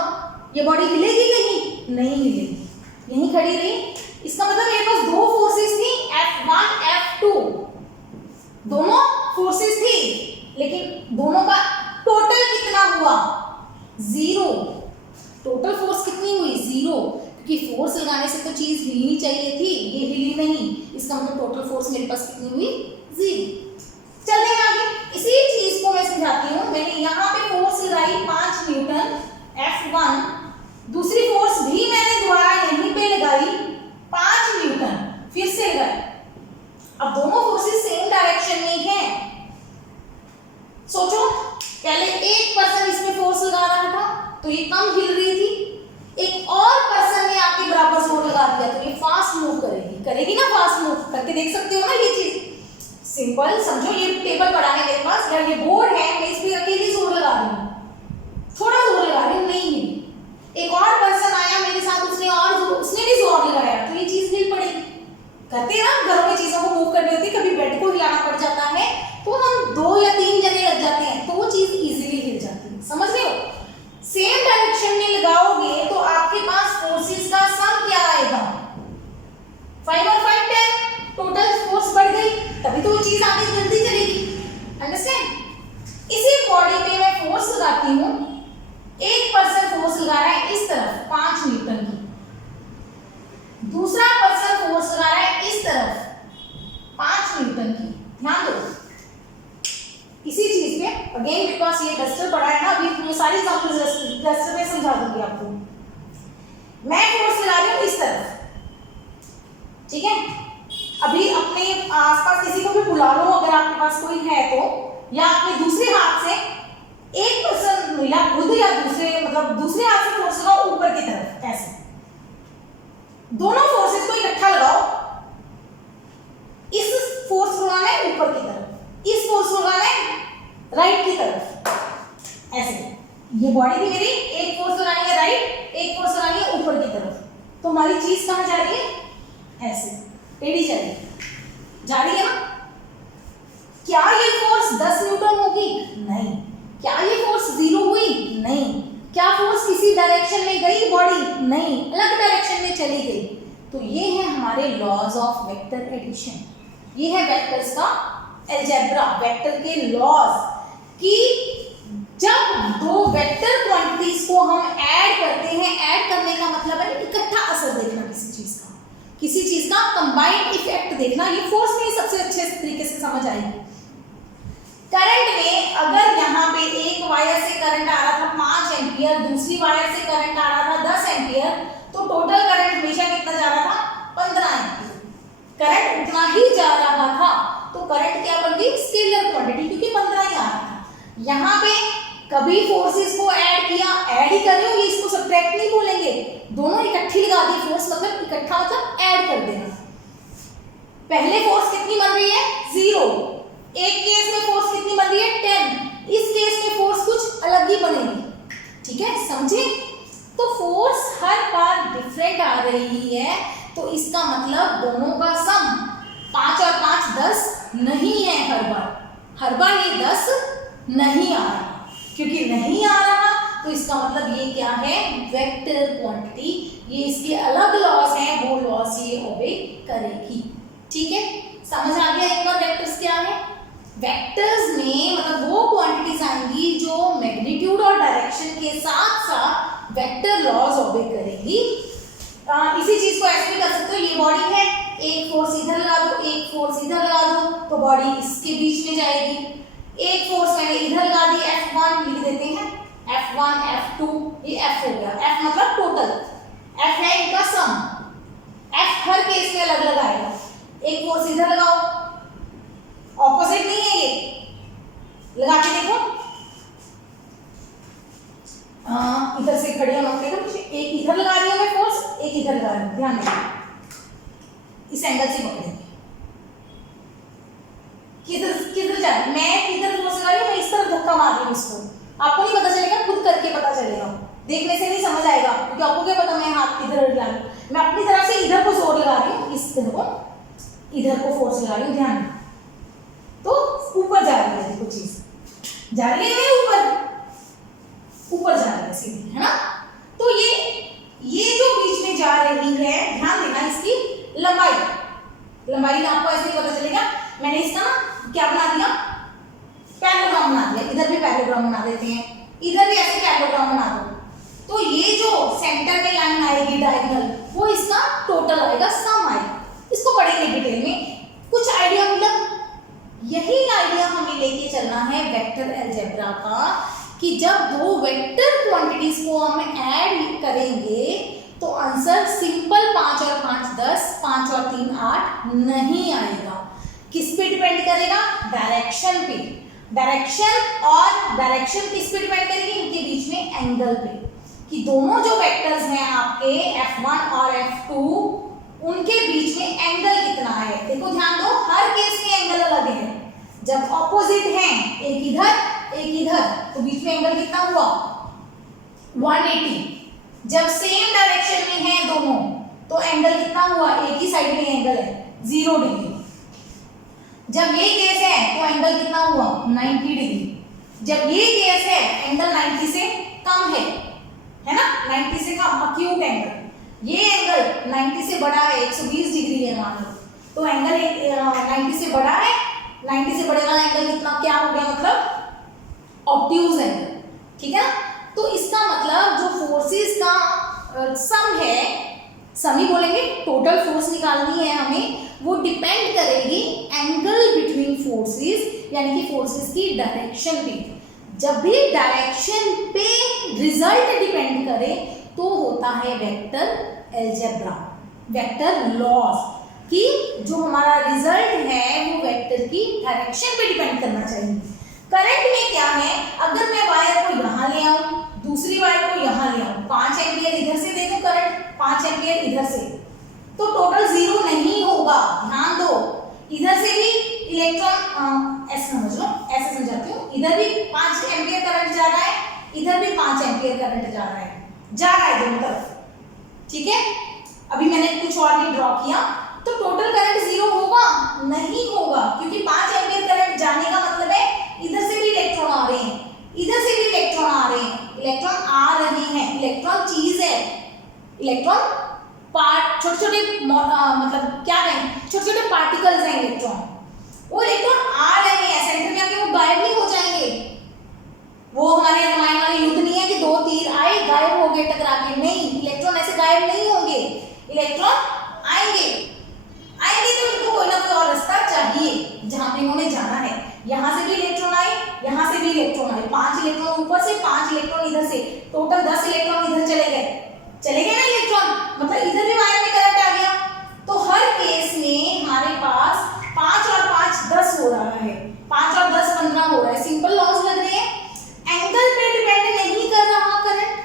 ये बॉडी हिलेगी नहीं? नहीं हिलेगी, यहीं खड़ी रही। इसका मतलब मेरे पास दो फोर्सेस थी, F1 F2, दोनों फोर्सेस थी, लेकिन दोनों का टोटल कितना हुआ? 0। टोटल फोर्स कितनी हुई? 0, क्योंकि फोर्स लगाने से तो चीज हिलनी चाहिए थी, ये हिली नहीं, इसका मतलब टोटल फोर्स मेरे पास कितनी हुई? 0। चलते हैं आगे, इसी चीज को मैं समझाती हूँ। मैंने यहाँ पे फोर्स लगाई 5 न्यूटन F1, दूसरी फोर्स भी मैंने दोबारा यहीं पे लगाई 5 न्यूटन, फिर से लगाई। अब दोनों फोर्सेस सेम डायरेक्शन में हैं। सोचो, पहले एक पर्सन इसमें फोर्स लगा रहा था तो ये कम हिल रही थी, एक और पर्सन ने आके बराबर जोर लगा दिया तो ये फास्ट मूव करेगी, करेगी ना, फास्ट मूव करके देख सकते हो ना। ये चीज सिंपल समझो, ये टेबल पड़ा है मेरे पास या ये बोर्ड है, मैं इस पे अकेली जोर लगा रही हूँ, थोड़ा जोर लगा रही हूँ, नहीं हिली। एक और पर्सन आया मेरे साथ, उसने भी जोर लगाया तो ये चीज हिल पड़ेगी। करते ना, घरों में चीजों को मूव करनी होती है, कभी बेड को हिलाना पड़ जाता है तो हम 2 या 3 जने लग जाते हैं तो वो चीज इजीली हिल जाती है। समझ रहे हो? सेम डायरेक्शन में लगाओगे तो आपके पास फोर्सेस का सम क्या आएगा? 5 और 5 10, टोटल फोर्स बढ़ गई, तभी तो वो चीज आगे जल्दी चलेगी। अंडरस्टैंड? इसी बॉडी पे मैं फोर्स लगाती हूँ, एक पर्सन फोर्स लगा रहा है इस तरफ 5 न्यूटन की, दूसरा पर्सन फोर्स लगा रहा है इस तरफ 5 न्यूटन की। ध्यान दो, इसी चीज पे अगेन मेरे पास ये डस्टर पड़ा है ना, अभी सारी एग्जांपल्स डस्टर में समझा दूंगी आपको। मैं फोर्स लगा रही हूँ इस तरफ, ठीक है। अभी अपने आसपास किसी को भी बुला लो अगर आपके पास कोई है तो, या अपने दूसरे हाथ से एक पर्सन या खुद या दूसरे मतलब दूसरे हाथ से फोर्स लगाओ ऊपर की तरफ, ऐसे दोनों फोर्सेस को इकट्ठा लगाओ। इस फोर्स को लगाना है ऊपर की तरफ, इस फोर्स को लगाना है राइट की तरफ, ऐसे। ये बॉडी थी मेरी, एक फोर्स लगानी है राइट, एक फोर्स लगानी है ऊपर की तरफ, तो हमारी चीज कहां जा रही है? ऐसे टेढ़ी जा रही है ना। क्या ये फोर्स 10 न्यूटन होगी? नहीं। क्या ये फोर्स 0 हुई? नहीं। क्या फोर्स किसी डायरेक्शन में गई बॉडी? नहीं, अलग डायरेक्शन में चली गई। तो ये है हमारे लॉज ऑफ वेक्टर एडिशन, ये है वेक्टर्स का अलजेब्रा, वेक्टर के लॉज, कि जब दो वेक्टर क्वांटिटीज को हम ऐड करते हैं, ऐड करने का मतलब है इकट्ठा असर देखना किसी चीज का, किसी चीज का कंबाइंड इफेक्ट देखना, ये फोर्स में सबसे अच्छे तरीके से समझ आएगी। करंट में अगर यहाँ पे एक वायर से करंट आ रहा था 5 एम्पियर, दूसरी वायर से करंट आ रहा था 10 एम्पियर, तो टोटल करंट हमेशा कितना जा रहा था? 15 एम्पियर। करंट उतना ही जा रहा था, तो करंट क्या बन गई? स्केलर क्वांटिटी, क्योंकि 15 ही आ रहा था। यहाँ पे कभी फोर्सेस को ऐड किया, ऐड ही कर रहे हो, ये इसको सब्ट्रैक्ट नहीं बोलेंगे, दोनों इकट्ठी लगा दी। फोर्स मतलब इकट्ठा मतलब ऐड कर देना। पहले फोर्स कितनी बन रही है? 0। एक केस में फोर्स कितनी बन रही है? 10। इस केस में फोर्स कुछ अलग ही बनेगी, ठीक है, समझे? तो फोर्स हर बार डिफरेंट आ रही है, तो इसका मतलब दोनों का सम 5 और 5 10 नहीं है। हर बार ये 10 नहीं आ रहा, क्योंकि नहीं आ रहा तो इसका मतलब ये क्या है? Vector quantity. ये इसके अलग लॉस हैं, वो लॉस ये ओबे करेगी, ठीक है? समझ आ गया एक बार वेक्टर्स क्या है? वेक्टर्स में मतलब वो क्वांटिटीज आएंगी जो मैग्नीट्यूड और डायरेक्शन के साथ साथ वेक्टर लॉज ओबे करेगी। इसी चीज को ऐसे भी कर सकते हो, ये बॉडी है, एक फोर्स इधर लगा दो, एक फोर्स इधर लगा दो, तो बॉडी इसके बीच में जाएगी। एक फोर्स मैंने इधर लगा दी, F1 लिख देते हैं, F1 F2, ये F हो गया। F मतलब टोटल, F है इनका सम। F हर केस में अलग अलग आएगा। एक फोर्स इधर लगाओ, ऑपोजिट नहीं है ये, लगा के देखो। इधर से खड़े होना पड़ेगा मुझे, एक इधर लगा रही हूं मैं फोर्स, एक इधर लगा रही हूं, ध्यान रखना, इस एंगल से पकड़ेंगे। किधर जा रही है? मैं किधर फोर्स लगा रही हूं, मैं इस तरफ धक्का मार रही हूं इसको। आपको नहीं पता चलेगा, खुद करके पता चलेगा, देखने से नहीं समझ आएगा, क्योंकि आपको क्या पता मैं हाथ किधर लगा रही हूं। मैं अपनी तरफ से इधर को जोर लगा रही हूं, इस तरफ को, इधर को फोर्स लगा रही हूं, ध्यान। तो ऊपर जा रही है, देखो चीज जा रही है, ऊपर जा रही है सीधी, है ना? तो ये जो बीच में जा रही है, ध्यान देना इसकी लंबाई ना आपको ऐसे ही पता चलेगा। मैंने इसका ना क्या बना दिया? पैरेललोग्राम बना दिया। इधर भी पैरेललोग्राम बना देते हैं, इधर भी ऐसे पैरेललोग्राम बना दो। तो ये जो सेंटर में लाइन आएगी डायगोनल, वो इसका टोटल आएगा, सम आएगा। इसको पढ़ेंगे डिटेल में। कुछ आइडिया मिला? यही आइडिया हमें लेके चलना है वेक्टर अलजेब्रा का, कि जब दो वेक्टर क्वांटिटीज को हम ऐड करेंगे तो आंसर सिंपल 5 और 5 10, 5 और 3 8 नहीं आएगा। किस पे डिपेंड करेगा? डायरेक्शन पे। डायरेक्शन किस पे डिपेंड करेगी? इनके बीच में एंगल पे, कि दोनों जो वेक्टर्स हैं आपके F1 और F2, उनके बीच में एंगल कितना है। देखो ध्यान दो, हर केस में एंगल अलग है। जब ऑपोजिट हैं, एक इधर, तो बीच में एंगल कितना हुआ? 180। जब सेम डायरेक्शन में हैं दोनों, तो एंगल कितना हुआ? एक ही साइड में एंगल है, 0 डिग्री। जब ये केस है तो एंगल कितना हुआ? 90 डिग्री। जब ये केस है, एंगल 90 से कम है ना, 90 से कम, अक्यूट एंगल। ये एंगल 90 से बड़ा है, 120 डिग्री है मान लो, तो एंगल 90 से बड़ा है, 90 से बड़े वाला एंगल कितना क्या हो गया? मतलब ऑब्ट्यूज एंगल, ठीक है ना? तो इसका मतलब जो फोर्सेस का सम है, सम ही बोलेंगे, टोटल फोर्स निकालनी है हमें, वो डिपेंड करेगी एंगल बिटवीन फोर्सेस, यानी कि फोर्सेस की डायरेक्शन पे। जब भी डायरेक्शन पे रिजल्ट डिपेंड करे तो होता है वेक्टर अलजेब्रा, वेक्टर लॉस, कि जो हमारा रिजल्ट है वो वेक्टर की डायरेक्शन पे डिपेंड करना चाहिए। करंट में क्या है? अगर मैं वायर को यहाँ ले आऊं, दूसरी वायर को यहाँ ले आऊं, 5 एम्पियर इधर से दे दूं करंट, 5 एम्पियर इधर से, तो टोटल 0 नहीं होगा। ध्यान दो, इधर से भी इलेक्ट्रॉन, ऐसे समझ लो, ऐसे समझाती हूँ, इधर भी 5 एम्पियर करंट जा रहा है, इधर भी 5 एम्पियर करंट जा रहा है दोनों तरफ, ठीक है? अभी मैंने कुछ और भी ड्रॉ किया, तो टोटल करंट 0 होगा? नहीं होगा, क्योंकि 5 एम्पियर करंट जाने का मतलब है इधर से भी इलेक्ट्रॉन आ रहे हैं, इधर से भी इलेक्ट्रॉन आ रहे हैं, इलेक्ट्रॉन चीज है, इलेक्ट्रॉन पार्ट, छोटे मतलब क्या कहें, छोटे पार्टिकल्स हैं इलेक्ट्रॉन। वो इलेक्ट्रॉन आ रहे हैं सेंटर में आके, वो गायब नहीं हो जाएंगे। वो हमारे रामायण वाले युद्ध नहीं है कि 2 तीर आए गायब हो गए टकरा के, नहीं, इलेक्ट्रॉन ऐसे गायब नहीं होंगे, इलेक्ट्रॉन आएंगे। टोटल 10 इलेक्ट्रॉन इधर चले गए ना इलेक्ट्रॉन, मतलब इधर भी वायर में करंट आ गया। तो हर केस में हमारे पास 5 और 5 10 हो रहा है, 5 और 10 15 हो रहा है। सिंपल लॉज लग रहे हैं। एंगल पे डिपेंड नहीं कर रहा करंट,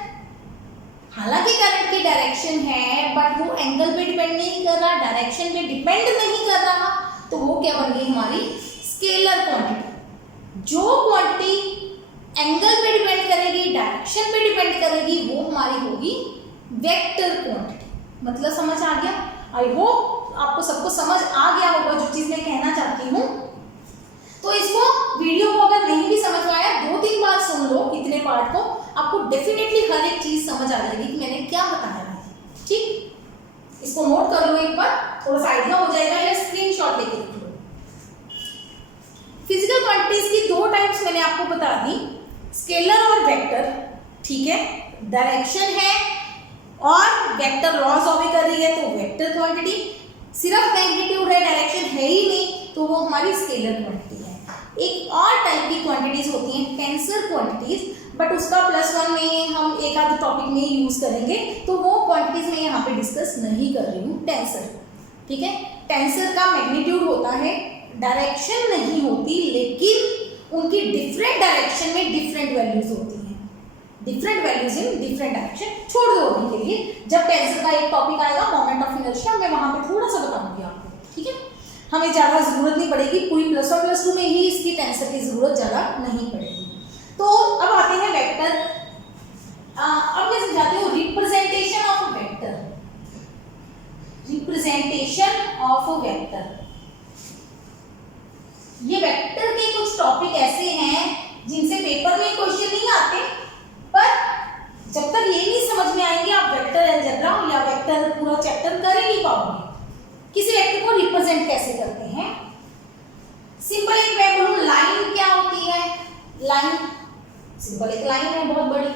हालांकि करंट की डायरेक्शन है बट वो एंगल पे डिपेंड नहीं कर रहा, डायरेक्शन पे डिपेंड नहीं कर रहा। तो वो क्या बन गई हमारी स्केलर क्वांटिटी। जो क्वांटिटी एंगल पे डिपेंड करेगी, डायरेक्शन पे डिपेंड करेगी, वो हमारी होगी वेक्टर क्वांटिटी। मतलब समझ आ गया? आई होप आपको सबको समझ आ गया होगा जो चीज मैं कहना चाहती हूँ। तो इसको वीडियो को अगर नहीं भी समझ में आया 2-3 बार सुन लो इतने पार्ट को, आपको डेफिनेटली हर एक चीज समझ आ जाएगी कि मैंने क्या बताया है। ठीक, इसको नोट कर लो एक बार, थोड़ा सा आइडिया हो जाएगा, या स्क्रीनशॉट लेके लिख लो। फिजिकल क्वांटिटीज की 2 टाइप्स मैंने आपको बता दी, स्केलर और वेक्टर। ठीक है, डायरेक्शन है और वेक्टर लॉस ऑबे कर रही है तो वेक्टर क्वांटिटी, सिर्फ मैग्नीट्यूड है डायरेक्शन है ही नहीं तो वो हमारी स्केलर क्वांटिटी है। एक और टाइप की क्वांटिटीज होती हैं टेंसर क्वांटिटीज, बट उसका +1 में हम एक आध टॉपिक में यूज करेंगे, तो वो क्वांटिटीज मैं यहाँ पे डिस्कस नहीं कर रही हूँ। टेंसर, ठीक है, टेंसर का मैग्नीट्यूड होता है, डायरेक्शन नहीं होती, लेकिन उनकी डिफरेंट डायरेक्शन में डिफरेंट वैल्यूज होती हैं, different values in different direction. छोड़ दो अभी के लिए, जब टेंसर का एक टॉपिक आएगा मोमेंट ऑफ इनर्शिया, मैं वहां पे थोड़ा सा बताऊंगी आपको। ठीक है, हमें ज़्यादा जरूरत नहीं पड़ेगी, पूरी +1 +2 में ही इसकी टेंसर की जरूरत ज़्यादा नहीं पड़ेगी। तो अब आते हैं वेक्टर। अब मैं समझाती हूँ representation of a vector. Representation of a vector, ये वेक्टर के कुछ टॉपिक ऐसे हैं जिनसे पेपर में क्वेश्चन नहीं आते, पर जब तक ये नहीं समझ में आएंगे आप वेक्टर अलजेब्रा या वेक्टर पूरा चैप्टर कर ही नहीं पाओगे। किसी वेक्टर को रिप्रेजेंट कैसे करते हैं? सिंपल एक मैं बोलूं लाइन क्या होती है? लाइन सिंपल एक लाइन है बहुत बड़ी।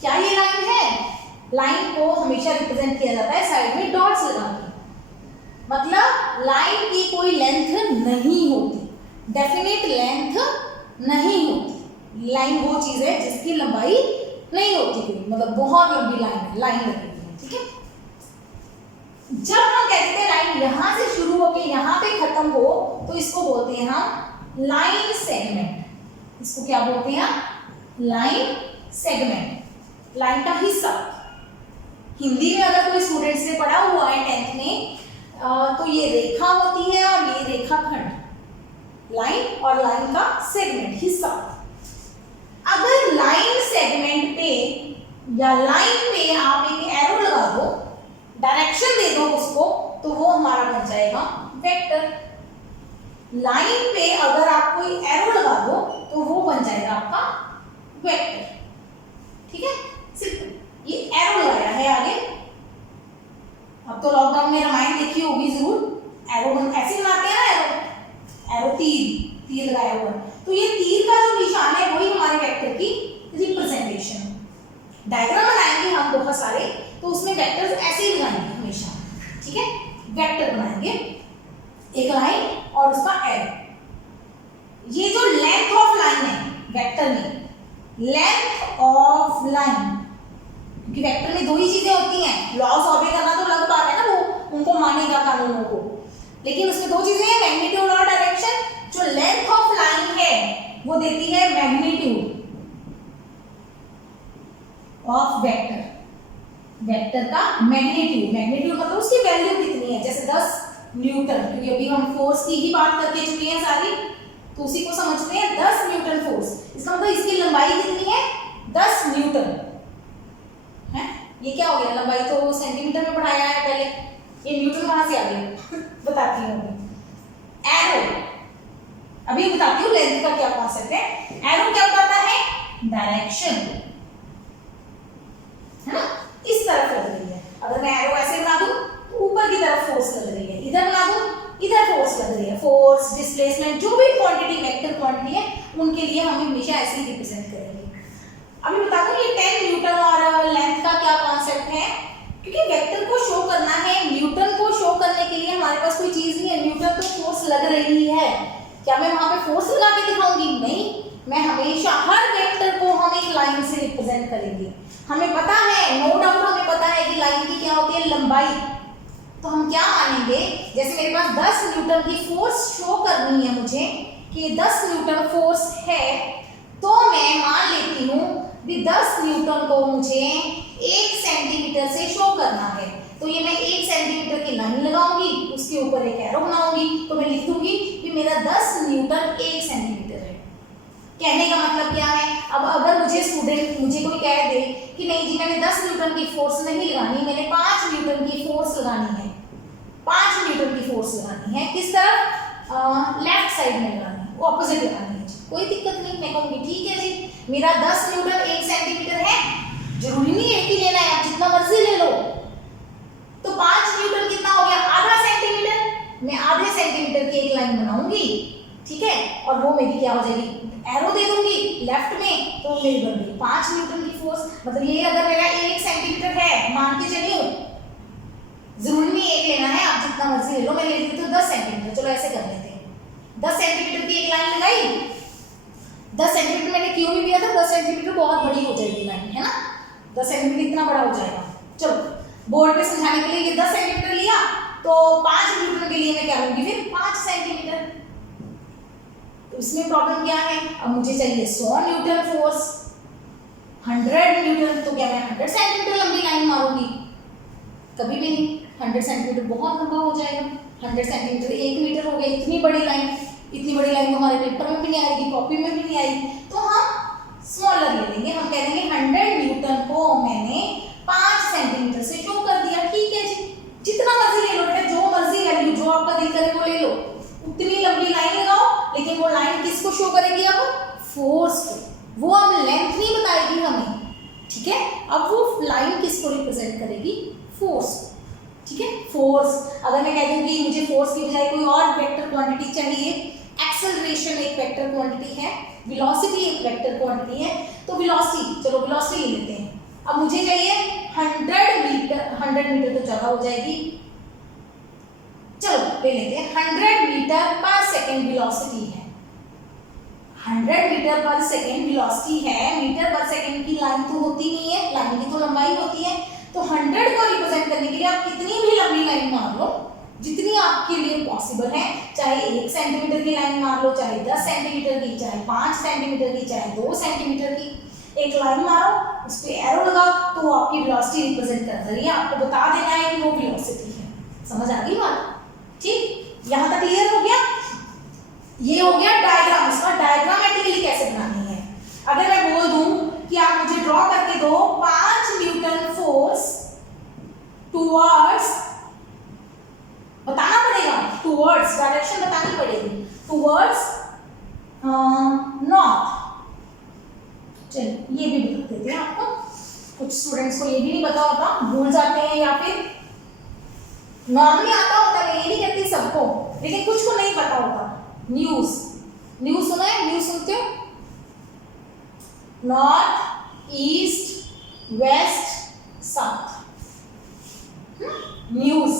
क्या ये लाइन है? लाइन को हमेशा रिप्रेजेंट किया जाता है साइड में डॉट्स लगा के, मतलब लाइन की कोई लेंथ नहीं होती, डेफिनेट लेंथ नहीं होती। लाइन वो चीज है जिसकी लंबाई नहीं होती कोई, मतलब बहुत लंबी लाइन है, लाइन लगेगी। ठीक है, जब हम कहते हैं लाइन यहां से शुरू होकर यहां पे खत्म हो तो इसको बोलते हैं हम लाइन सेगमेंट। इसको क्या बोलते हैं? लाइन सेगमेंट, लाइन का हिस्सा। हिंदी में अगर कोई स्टूडेंट्स ने पढ़ा हुआ है 10th में, तो ये रेखा होती है और ये रेखाखंड, लाइन और लाइन का सेगमेंट, हिस्सा। अगर लाइन सेगमेंट पे या लाइन पे आप एक एरो लगा दो, डायरेक्शन दे दो उसको, तो वो हमारा बन जाएगा वेक्टर। लाइन पे अगर आप कोई एरो लगा दो तो वो बन जाएगा आपका वेक्टर। ठीक है, सिर्फ ये एरो लगाया है आगे। अब तो लॉकडाउन में रामायण देखी होगी जरूर, एरो ऐसे बनाते हैं ना, एरो तीर लगाया हुआ, तो ये तीर का जो निशान है वही हमारे वेक्टर की रिप्रेजेंटेशन। डायग्राम बनाएंगे हम बहुत सारे, तो उसमें वेक्टर्स ऐसे ही बनाएंगे हमेशा। ठीक है, वेक्टर बनाएंगे एक लाइन और उसका एरो। ये जो लेंथ ऑफ लाइन है वेक्टर में, लेंथ ऑफ लाइन, क्योंकि वेक्टर में 2 ही चीजें होती हैं, लॉस ऑबे करना तो अलग बात है ना, वो उनको मानेगा कानूनों को, लेकिन उसमें 2 चीजें हैं, मैग्नीट्यूड और डायरेक्शन। जो लेंथ ऑफ लाइन है वो देती है मैग्नीट्यूड ऑफ वेक्टर, वेक्टर का मैग्नीट्यूड। मैग्नीट्यूड मतलब उसकी वैल्यू कितनी है, जैसे 10 न्यूटन, क्योंकि अभी हम फोर्स की ही बात करके चुके हैं सारी, तो उसी को समझते हैं 10 न्यूटन फोर्स। इसका मतलब इसकी लंबाई कितनी है? 10 न्यूटन है। ये क्या हो गया, लंबाई तो सेंटीमीटर में पढ़ाया है पहले, ये न्यूटन कहाँ से आ गया बताती हूँ अभी। एरो अभी बताती हूँ लेंथ का क्या कॉन्सेप्ट है। एरो क्या बताता है? डायरेक्शन, है ना, इस तरफ लग रही है। अगर मैं एरो ऐसे बना दूं तो ऊपर की तरफ फोर्स लग रही है, इधर बना दूं इधर फोर्स लग रही है। फोर्स, डिस्प्लेसमेंट, जो भी क्वांटिटी वेक्टर क्वांटिटी है उनके लिए हम हमेशा ऐसे ही रिप्रेजेंट करेंगे। अभी बता दूं ये 10 न्यूटन और लेंथ का क्या कॉन्सेप्ट है, क्योंकि वेक्टर को शो करना है, न्यूटन को शो करने के लिए हमारे पास कोई चीज नहीं है। न्यूटन तो फोर्स लग रही है, क्या मैं वहां पे फोर्स लगा के दिखाऊंगी? नहीं, मैं हमेशा हर वेक्टर को हम एक लाइन से रिप्रेजेंट करेंगे। हमें पता है, नो डाउट हमें पता है कि लाइन की क्या होती है, लंबाई। तो हम क्या मानेंगे, जैसे मेरे पास 10 न्यूटन की फोर्स शो करनी है मुझे कि 10 न्यूटन फोर्स है, तो मैं मान लेती हूँ कि 10 न्यूटन को मुझे 1 सेंटीमीटर से शो करना है। तो ये मैं 1 सेंटीमीटर की लाइन लगाऊंगी, उसके ऊपर एक एरो बनाऊंगी, तो मैं लिख दूंगी कि मेरा 10 न्यूटन 1 सेंटीमीटर है। कहने का मतलब क्या है, अब अगर मुझे कोई कह दे कि नहीं जी मैंने 10 न्यूटन की फोर्स नहीं लगानी, मैंने 5 न्यूटन की फोर्स लगानी है, 5 न्यूटन की फोर्स लगानी है, किस तरफ, लेफ्ट साइड में लगानी है, ऑपोजिट लगानी है, कोई दिक्कत नहीं। मैं कहूँगी ठीक है जी, मेरा 10 न्यूटन 1 सेंटीमीटर है, जरूरी नहीं है कि लेना है, आप जितना मर्जी ले लो। तो 5 न्यूटन कितना हो गया, आधा सेंटीमीटर। मैं आधे सेंटीमीटर की एक लाइन बनाऊंगी, ठीक है, और वो मेरी क्या हो जाएगी, एरो दे दूंगी लेफ्ट में, तो मेरी बन गई 5 न्यूटन की फोर्स। मतलब ये अगर मेरा 1 सेंटीमीटर है, मान के चलिए, जरूरी नहीं एक लेना है, आप जितना मर्जी ले लो, मैं ले लेती हूँ 10 सेंटीमीटर। चलो ऐसे कर लेते हैं, 10 सेंटीमीटर की एक लाइन लगाई। 10 सेंटीमीटर मैंने क्यों भी लिया था, 10 सेंटीमीटर बहुत बड़ी हो जाएगी लाइन, है ना, 10 सेंटीमीटर इतना बड़ा हो जाएगा। चलो बोर्ड पे समझाने के लिए ये 10 सेंटीमीटर लिया, तो 5 न्यूटन के लिए मैं क्या लूंगी, फिर 5 सेंटीमीटर। तो इसमें प्रॉब्लम क्या है, अब मुझे चाहिए 100 न्यूटन फोर्स, 100 न्यूटन, तो क्या मैं 100 सेंटीमीटर लंबी लाइन मारूंगी, कभी भी नहीं। 100 सेंटीमीटर बहुत लंबा हो जाएगा, 100 सेंटीमीटर 1 मीटर हो गया, इतनी बड़ी लाइन, इतनी बड़ी लाइन तो हमारे पेपर में भी नहीं आएगी, कॉपी में भी नहीं आएगी, तो हम स्मॉलर ले लेंगे। हम कह देंगे 100 न्यूटन को मैंने 5 सेंटीमीटर से शो कर दिया। ठीक है जी, जितना मर्जी ले लो बेटा, जो मर्जी वैल्यू जो आपका दिल करे वो ले लो, उतनी लंबी लाइन लगाओ, लेकिन वो लाइन किसको शो करेगी, अब फोर्स को, वो अब लेंथ नहीं बताएगी हमें, ठीक है। अब वो लाइन किसको रिप्रेजेंट करेगी, फोर्स, ठीक है, फोर्स। अगर मैं कह दूं कि मुझे फोर्स की बजाय कोई और वेक्टर क्वांटिटी चाहिए, एक्सेलरेशन एक वेक्टर क्वांटिटी है, वेलोसिटी एक वेक्टर क्वांटिटी है, तो वेलोसिटी, चलो वेलोसिटी ले लेते हैं। अब मुझे चाहिए 100 मीटर, 100 मीटर तो ज़्यादा हो जाएगी, चलो ले लेते हैं 100 मीटर पर सेकेंड वेलोसिटी है, 100 मीटर पर सेकेंड वेलोसिटी है। मीटर पर सेकेंड की लाइन तो होती नहीं है, लाइन की तो लंबाई होती है, तो 100 को रिप्रेजेंट करने के लिए आप कितनी भी लंबी लाइन मार लो, जितनी आपके लिए पॉसिबल है, चाहे 1 सेंटीमीटर की लाइन मार लो, चाहे 10 सेंटीमीटर की, चाहे 5 सेंटीमीटर की, चाहे 2 सेंटीमीटर की, एक लाइन मारो, उस पे एरो लगाओ, तो वो आपकी वेलोसिटी रिप्रेजेंट कर रही है, आपको बता देना है कि वो वेलोसिटी है। समझ आ गई बात, ठीक, यहाँ तक क्लियर हो गया। ये हो गया डायग्राम, इसका डायग्रामेटिकली कैसे बनानी है। अगर मैं बोल दूं कि आप मुझे ड्रॉ करके दो 5 न्यूटन फोर्स टुवर्ड्स, बताना पड़ेगा, टुवर्ड्स डायरेक्शन बतानी पड़ेगी, टुवर्ड्स नॉर्थ। चलिए ये भी बता देते हैं आपको, कुछ स्टूडेंट्स को ये भी नहीं पता होता, भूल जाते हैं, या फिर नॉर्मली आता होता है, ये नहीं कहती सबको, लेकिन कुछ को नहीं पता होता। न्यूज, न्यूज सुना है, न्यूज सुनते हो, north east west south, news,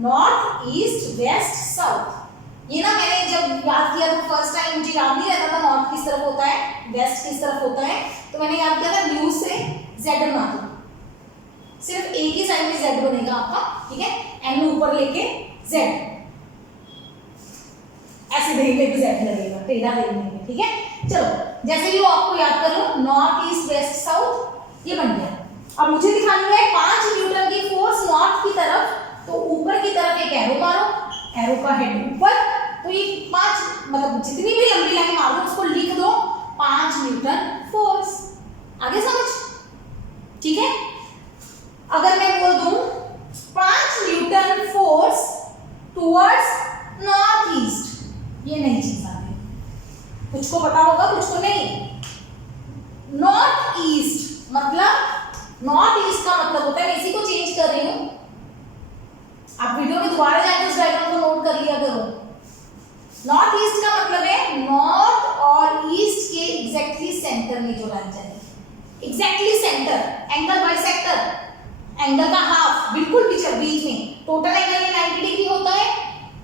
north east west south. ये ना मैंने जब याद किया तो फर्स्ट टाइम मुझे याद नहीं रहता था नॉर्थ किस तरफ होता है, वेस्ट किस तरफ होता है, तो मैंने याद किया था न्यूज से जेड बना दो, सिर्फ एक ही साइड में जेड बनेगा आपका, ठीक है, एन ऊपर लेके जेड, ऐसे देखने पे जेड लगेगा, टेढ़ा देखने में, ठीक है। चलो जैसे ही वो आपको याद कर लो, नॉर्थ ईस्ट वेस्ट साउथ, ये बन गया। अब मुझे दिखानी है 5 न्यूटन की फोर्स नॉर्थ की तरफ, तो ऊपर की तरफ एक एरो मारो, एरो का हेड ऊपर, तो ये 5, मतलब जितनी भी लंबी लाइन मारो उसको लिख दो 5 न्यूटन फोर्स। आगे समझ, ठीक है। अगर मैं बोल दूं 5 Newton force towards north east, ये नहीं चीज आ गई, कुछ को पता होगा कुछ को नहीं। नॉर्थ ईस्ट मतलब, नॉर्थ ईस्ट का मतलब होता है, मैं इसी को चेंज कर रही हूं, आप वीडियो में दोबारा जाके उस डायग्राम को नोट कर लिया करो। नॉर्थ ईस्ट का मतलब है नॉर्थ और ईस्ट के एग्जैक्टली सेंटर में जो लाइन जाएगी, exactly centre, angle bisector, angle का हाफ, बिल्कुल बीच में, टोटल एंगल ये 90 डिग्री होता है,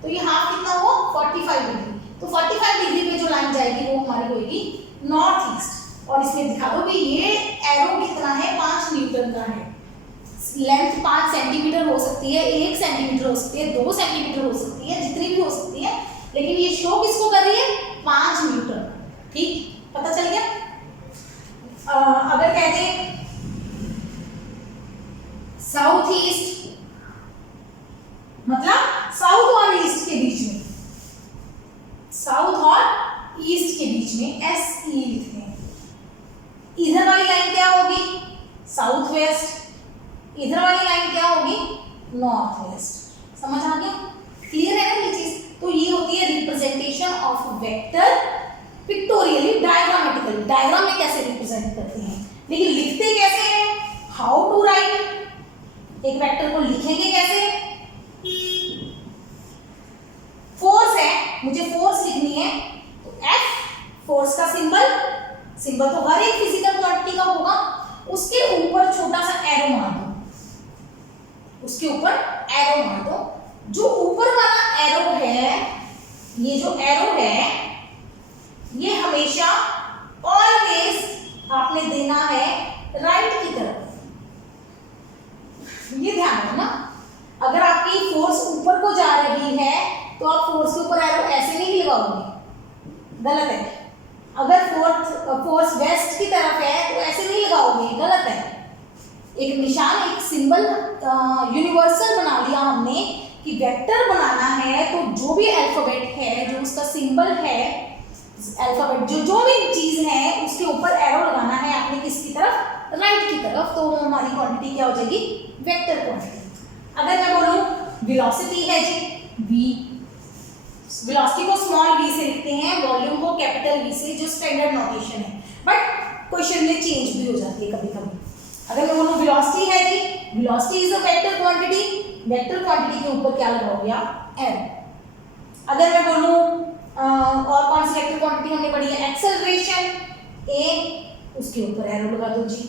तो ये हाफ कितना हुआ 45 डिग्री, तो 45 डिग्री पे जो लाइन जाएगी वो हमारी होगी नॉर्थ ईस्ट। और इसमें दिखा दो कि ये एरो कितना है, 5 न्यूटन का है। लेंथ 5 सेंटीमीटर हो सकती है, 1 सेंटीमीटर हो सकती है, 2 सेंटीमीटर हो सकती है, जितनी भी हो सकती है, लेकिन ये शो किसको कर रही है, 5 न्यूटन। ठीक, पता चल गया। अगर कहते साउथ ईस्ट, मतलब साउथ और ईस्ट के बीच में, साउथ और ईस्ट के बीच में SE लिखते हैं। इधर वाली लाइन क्या होगी, साउथ वेस्ट, इधर वाली लाइन क्या होगी, नॉर्थ वेस्ट। समझ आ गया, क्लियर है ना ये चीज। तो ये होती है representation of vector pictorially, diagrammatically. Diagram में कैसे रिप्रेजेंट करते हैं, लेकिन लिखते कैसे हैं, हाउ टू राइट, एक वेक्टर को लिखेंगे कैसे। फोर्स है, मुझे फोर्स लिखनी है, तो F फोर्स का सिंबल तो हर एक फिजिकल क्वांटिटी का होगा, उसके ऊपर छोटा सा एरो मार दो, उसके ऊपर एरो मार दो। जो ऊपर वाला एरो है, ये जो एरो है, ये हमेशा ऑलवेज आपने देना है राइट की तरफ। ये ध्यान रखना, अगर आपकी फोर्स ऊपर को जा रही है तो आप फोर्स के ऊपर एरो ऐसे नहीं लगाओगे, गलत है। अगर फोर्स वेस्ट की तरफ है तो ऐसे नहीं लगाओगे, गलत है। एक निशान, एक सिंबल यूनिवर्सल बना लिया हमने कि वेक्टर बनाना है तो जो भी अल्फाबेट है, जो उसका सिंबल है, अल्फाबेट जो भी चीज है, उसके ऊपर एरो लगाना है आपने किसकी तरफ, राइट की तरफ। तो हमारी क्वांटिटी क्या हो जाएगी, वेक्टर क्वांटिटी। अगर मैं बोलूं वेलोसिटी है जी v, वेलोसिटी को स्मॉल v से लिखते हैं, वॉल्यूम को कैपिटल V से, जो स्टैंडर्ड नोटेशन है, बट क्वेश्चन में चेंज भी हो जाती है कभी कभी। अगर मैं बोलूं वेलोसिटी है जी, velocity is a vector quantity, vector quantity के ऊपर क्या लगाओगे आप, एरो। अगर मैं बोलूं और कौन सी वेक्टर क्वांटिटी हमने पढ़ी है, एक्सेलरेशन, a, उसके ऊपर एरो लगा दो जी,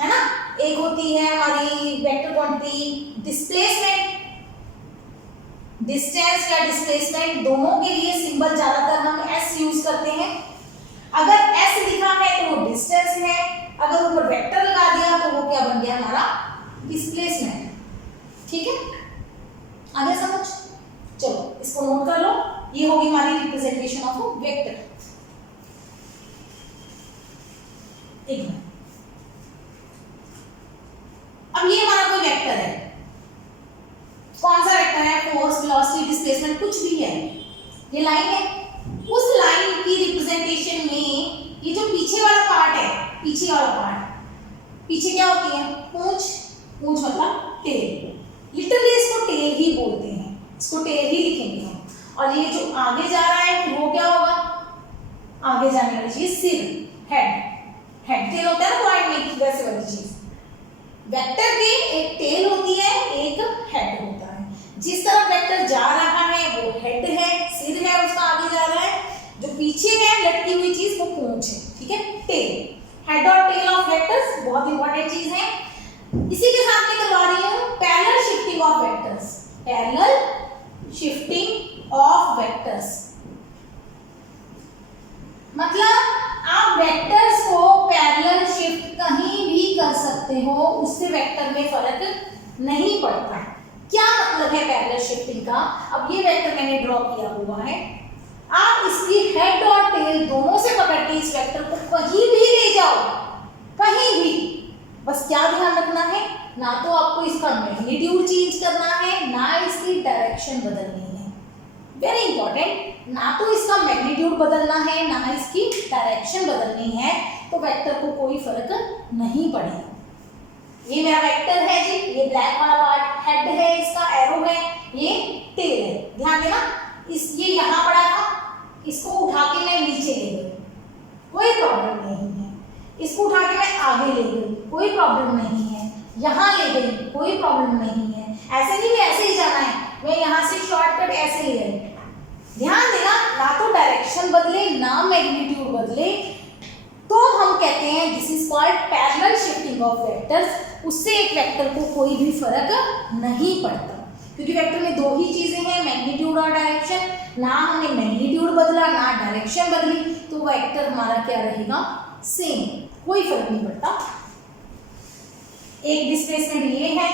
है ना। एक होती है हमारी वेक्टर क्वांटिटी डिस्प्लेसमेंट, डिस्टेंस या डिस्प्लेसमेंट, दोनों के लिए सिंबल ज्यादातर हम s यूज करते हैं। अगर s लिखा है तो वो डिस्टेंस है, अगर ऊपर वेक्टर लगा दिया तो वो क्या बन गया, हमारा डिस्प्लेसमेंट। ठीक है, आगे समझ, चलो इसको नोट कर लो। ये होगी हमारी रिप्रेजेंटेशन ऑफ वेक्टर। एक मिनट, अब ये हमारा कोई वेक्टर है, कौन सा वेक्टर है, फोर्स, वेलोसिटी, डिस्प्लेसमेंट, कुछ भी है, ये लाइन है। उस लाइन की रिप्रेजेंटेशन में ये जो पीछे वाला पार्ट है, पीछे वाला पार्ट, पीछे क्या होती है, पूंछ, पूंछ मतलब टेल, लिटरली इसको टेल ही बोलते हैं, इसको टेल ही लिखेंगे हम। और ये जो आगे जा रहा है वो क्या होगा, आगे जाने वाली चीज सिर, हेड, हेड टेल होता है ना पॉइंट में, वैसे वाली चीज। वेक्टर की एक टेल होती है, एक हेड होता है। जिस तरफ वेक्टर जा रहा है वो हेड है, सिर है, उसका आगे जा रहा है। जो पीछे है लटकी हुई चीज वो पूंछ है, ठीक है, टेल। हेड और टेल ऑफ वेक्टर्स बहुत इंपॉर्टेंट चीज है। इसी के साथ में करवा रही हूँ parallel shifting of vectors, parallel shifting of vectors. मतलब आप वेक्टर्स को पैरेलल शिफ्ट कहीं भी कर सकते हो, उससे वेक्टर में फर्क नहीं पड़ता। क्या मतलब है पैरेलल शिफ्टिंग का, अब ये वेक्टर मैंने ड्रॉ किया हुआ है, आप इसकी हेड और टेल दोनों से पकड़ के इस वेक्टर को कहीं भी ले जाओ, कहीं भी। बस क्या ध्यान रखना है, ना तो आपको इसका मैग्नीट्यूड चेंज करना है, ना इसकी डायरेक्शन बदलनी है। वेरी इंपॉर्टेंट, ना तो इसका मैग्नीट्यूड बदलना है, ना इसकी डायरेक्शन बदलनी है, तो वेक्टर को कोई फर्क नहीं पड़ेगा। ये मेरा वेक्टर है जी, ये ब्लैक वाला पार्ट हेड है, इसका एरो है, ये टेल है। ध्यान देना, ये यहाँ पड़ा था, इसको उठा के मैं नीचे ले गई, कोई प्रॉब्लम नहीं है। इसको उठा के मैं आगे ले गई, कोई प्रॉब्लम नहीं है। यहाँ ले गई, कोई प्रॉब्लम नहीं है। ऐसे नहीं, ऐसे ही जाना है, मैं यहाँ से शॉर्टकट ऐसे ले गई। ध्यान देना, ना तो डायरेक्शन बदले, ना मैग्नीट्यूड बदले, तो हम कहते हैं this is called parallel shifting of vectors. उससे एक वेक्टर को कोई भी फर्क नहीं पड़ता। क्योंकि वेक्टर में दो ही चीजें हैं, मैग्नीट्यूड और डायरेक्शन। ना हमने मैग्नीट्यूड बदला ना डायरेक्शन बदली, तो वेक्टर हमारा क्या रहेगा, सेम, कोई फर्क नहीं पड़ता। एक डिस्प्लेसमेंट ये है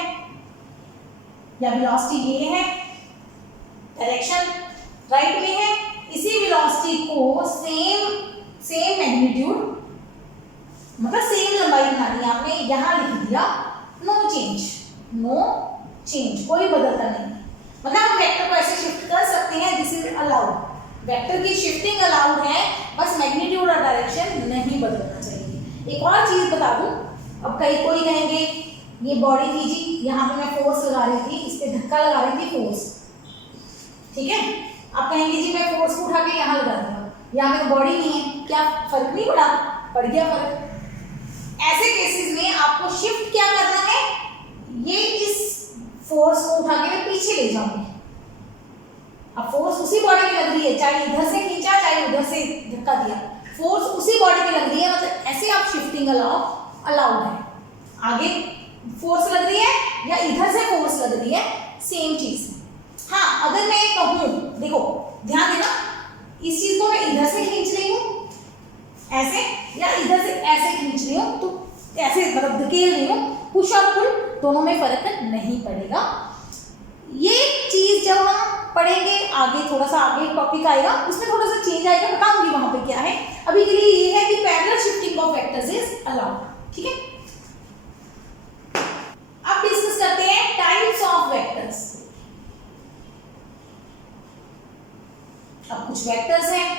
या वेलोसिटी ये है, डायरेक्शन राइट में है, इसी वेलोसिटी को सेम मैग्नीट्यूड मतलब सेम लंबाई बना दी आपने, यहां लिख दिया नो चेंज, कोई बदलता नहीं। मतलब हम वेक्टर को ऐसे शिफ्ट कर सकते हैं, दिस इज अलाउड, वेक्टर की शिफ्टिंग अलाउड है, बस मैग्नीट्यूड और डायरेक्शन नहीं बदलना चाहिए। एक और चीज बता दूं, अब कोई कहेंगे ये बॉडी थी जी, यहाँ पे मैं फोर्स लगा रही थी, इस पे धक्का लगा रही थी फोर्स, ठीक है। आप कहेंगे जी मैं फोर्स को उठा के यहाँ लगा दिया, यहाँ पे बॉडी नहीं है, क्या फर्क नहीं पड़ा, पड़ गया फर्क। ऐसे केसेस में आपको शिफ्ट क्या करना है, ये इस फोर्स को उठा के मैं पीछे ले जाऊंगी। अब फोर्स उसी बॉडी में लग रही है, चाहे इधर से खींचा चाहे उधर से धक्का दिया, फोर्स उसी बॉडी में लग रही है, मतलब ऐसे आप शिफ्टिंग अलाउड है। आगे फोर्स लग रही है या इधर से फोर्स लग रही है, सेम चीज। हाँ, अगर मैं कहूँ, देखो ध्यान देना, इस चीज को मैं इधर से खींच रही हूँ ऐसे, या इधर से ऐसे खींच रही हूँ, तो ऐसे मतलब धकेल रही हूँ, पुश और पुल दोनों में फर्क नहीं पड़ेगा। ये चीज जब हम पढ़ेंगे आगे, थोड़ा सा आगे टॉपिक आएगा, उसमें थोड़ा सा चेंज आएगा, बताऊंगी वहां पे क्या है। अभी के लिए ये है कि parallel shifting of vectors is allowed, ठीक है। अब डिस्कस करते हैं टाइप्स ऑफ वेक्टर्स। अब कुछ वेक्टर्स हैं,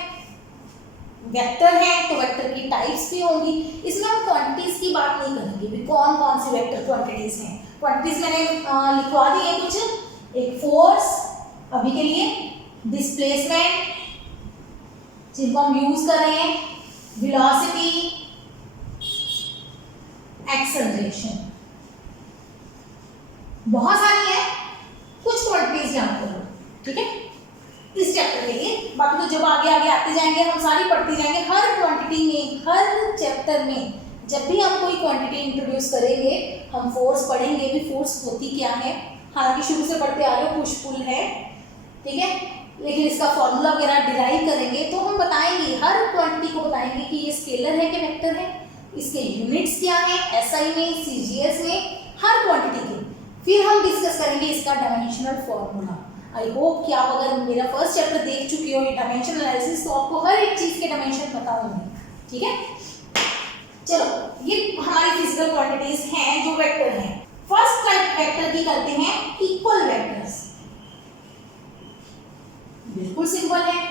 वेक्टर है तो वेक्टर की टाइप्स भी होंगी। इसमें हम क्वांटिटीज की बात नहीं करेंगे भी कौन कौन सी वेक्टर क्वांटिटीज हैं। क्वांटिटीज मैंने लिखवा दी है कुछ, एक फोर्स अभी के लिए, डिस्प्लेसमेंट जिनको हम यूज कर रहे हैं, वेलोसिटी, एक्सेलरेशन, बहुत सारी है, कुछ क्वांटिटीज याद करो, ठीक है, इस चैप्टर के लिए। बाकी तो जब आगे आगे आते जाएंगे हम सारी पढ़ते जाएंगे। हर क्वांटिटी में, हर चैप्टर में जब भी हम कोई क्वांटिटी इंट्रोड्यूस करेंगे, हम फोर्स पढ़ेंगे भी, फोर्स होती क्या है, हालांकि शुरू से पढ़ते आ रहे हो, पुश पुल है, ठीक है, लेकिन इसका फॉर्मूला वगैरह डिराइव करेंगे तो हम बताएंगे, हर क्वांटिटी को बताएंगे कि ये स्केलर है कि वेक्टर है, इसके यूनिट्स क्या है, एसआई में, सीजीएस में, हर क्वांटिटी के। फिर हम डिस्कस करेंगे इसका डायमेंशनल फॉर्मूला। आई होप कि आप अगर मेरा फर्स्ट चैप्टर देख चुके हो, ये डायमेंशन एनालिसिस, तो आपको हर एक चीज के डायमेंशन पता होंगे, ठीक है। चलो, ये हमारी फिजिकल क्वांटिटीज हैं जो वेक्टर हैं। फर्स्ट टाइप वेक्टर की करते हैं इक्वल वेक्टर्स। बिल्कुल सिंपल है,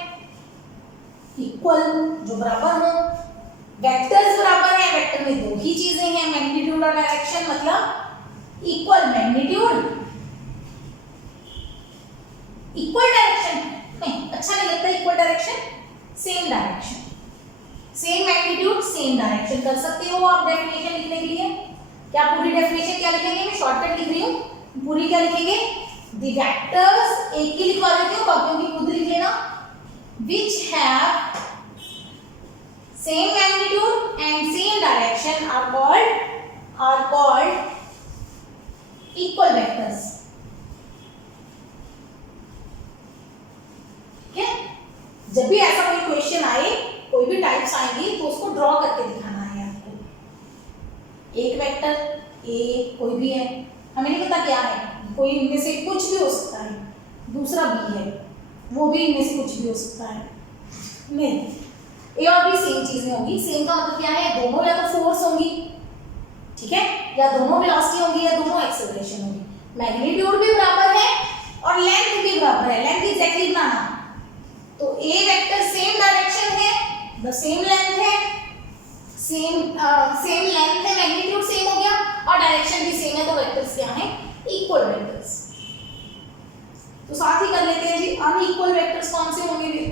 इक्वल जो बराबर हो, वेक्टर्स बराबर है, वेक्टर में दो ही चीजें हैं, मैग्नीट्यूड और डायरेक्शन, मतलब इक्वल मैग्नीट्यूड इक्वल डायरेक्शन, नहीं अच्छा नहीं लगता equal direction, same direction, same magnitude same direction कर सकते हो आप डेफिनेशन लिखने के लिए। क्या पूरी डेफिनेशन क्या लिखेंगे, मैं शॉर्टकट लिख रही हूँ, पूरी क्या लिखेंगे, द वेक्टर्स, एक ही लिखवा देती हूँ, बाकियों की खुद लिख लेना, which have same magnitude and same direction are called equal vectors। ठीक है, जब भी ऐसा कोई क्वेश्चन आए, कोई भी टाइप्स आएंगी, तो उसको ड्रॉ करके दिखाना है आपको। एक वेक्टर ए कोई भी है, हमें नहीं पता क्या है, कोई इनमें से कुछ भी हो सकता है, दूसरा बी है, वो भी इनमें से कुछ भी हो सकता है, नहीं, ए और बी सेम चीजें होंगी। सेम का मतलब क्या है, दोनों या तो फोर्स होंगी, ठीक है, या दोनों वेलोसिटी होंगी, या दोनों एक्सेलरेशन होगी, मैग्नीट्यूड भी बराबर है और लेंथ भी बराबर है, लेंथ एग्जैक्टली बनाना, तो ए वेक्टर सेम डायरेक्शन है, द सेम लेंथ है, सेम लेंथ है, मैग्नीट्यूड सेम हो गया और डायरेक्शन भी सेम है, तो वेक्टर्स क्या हैं, इक्वल वेक्टर्स। तो साथ ही कर लेते हैं जी, अनइक्वल वेक्टर्स कौन से होंगे भी,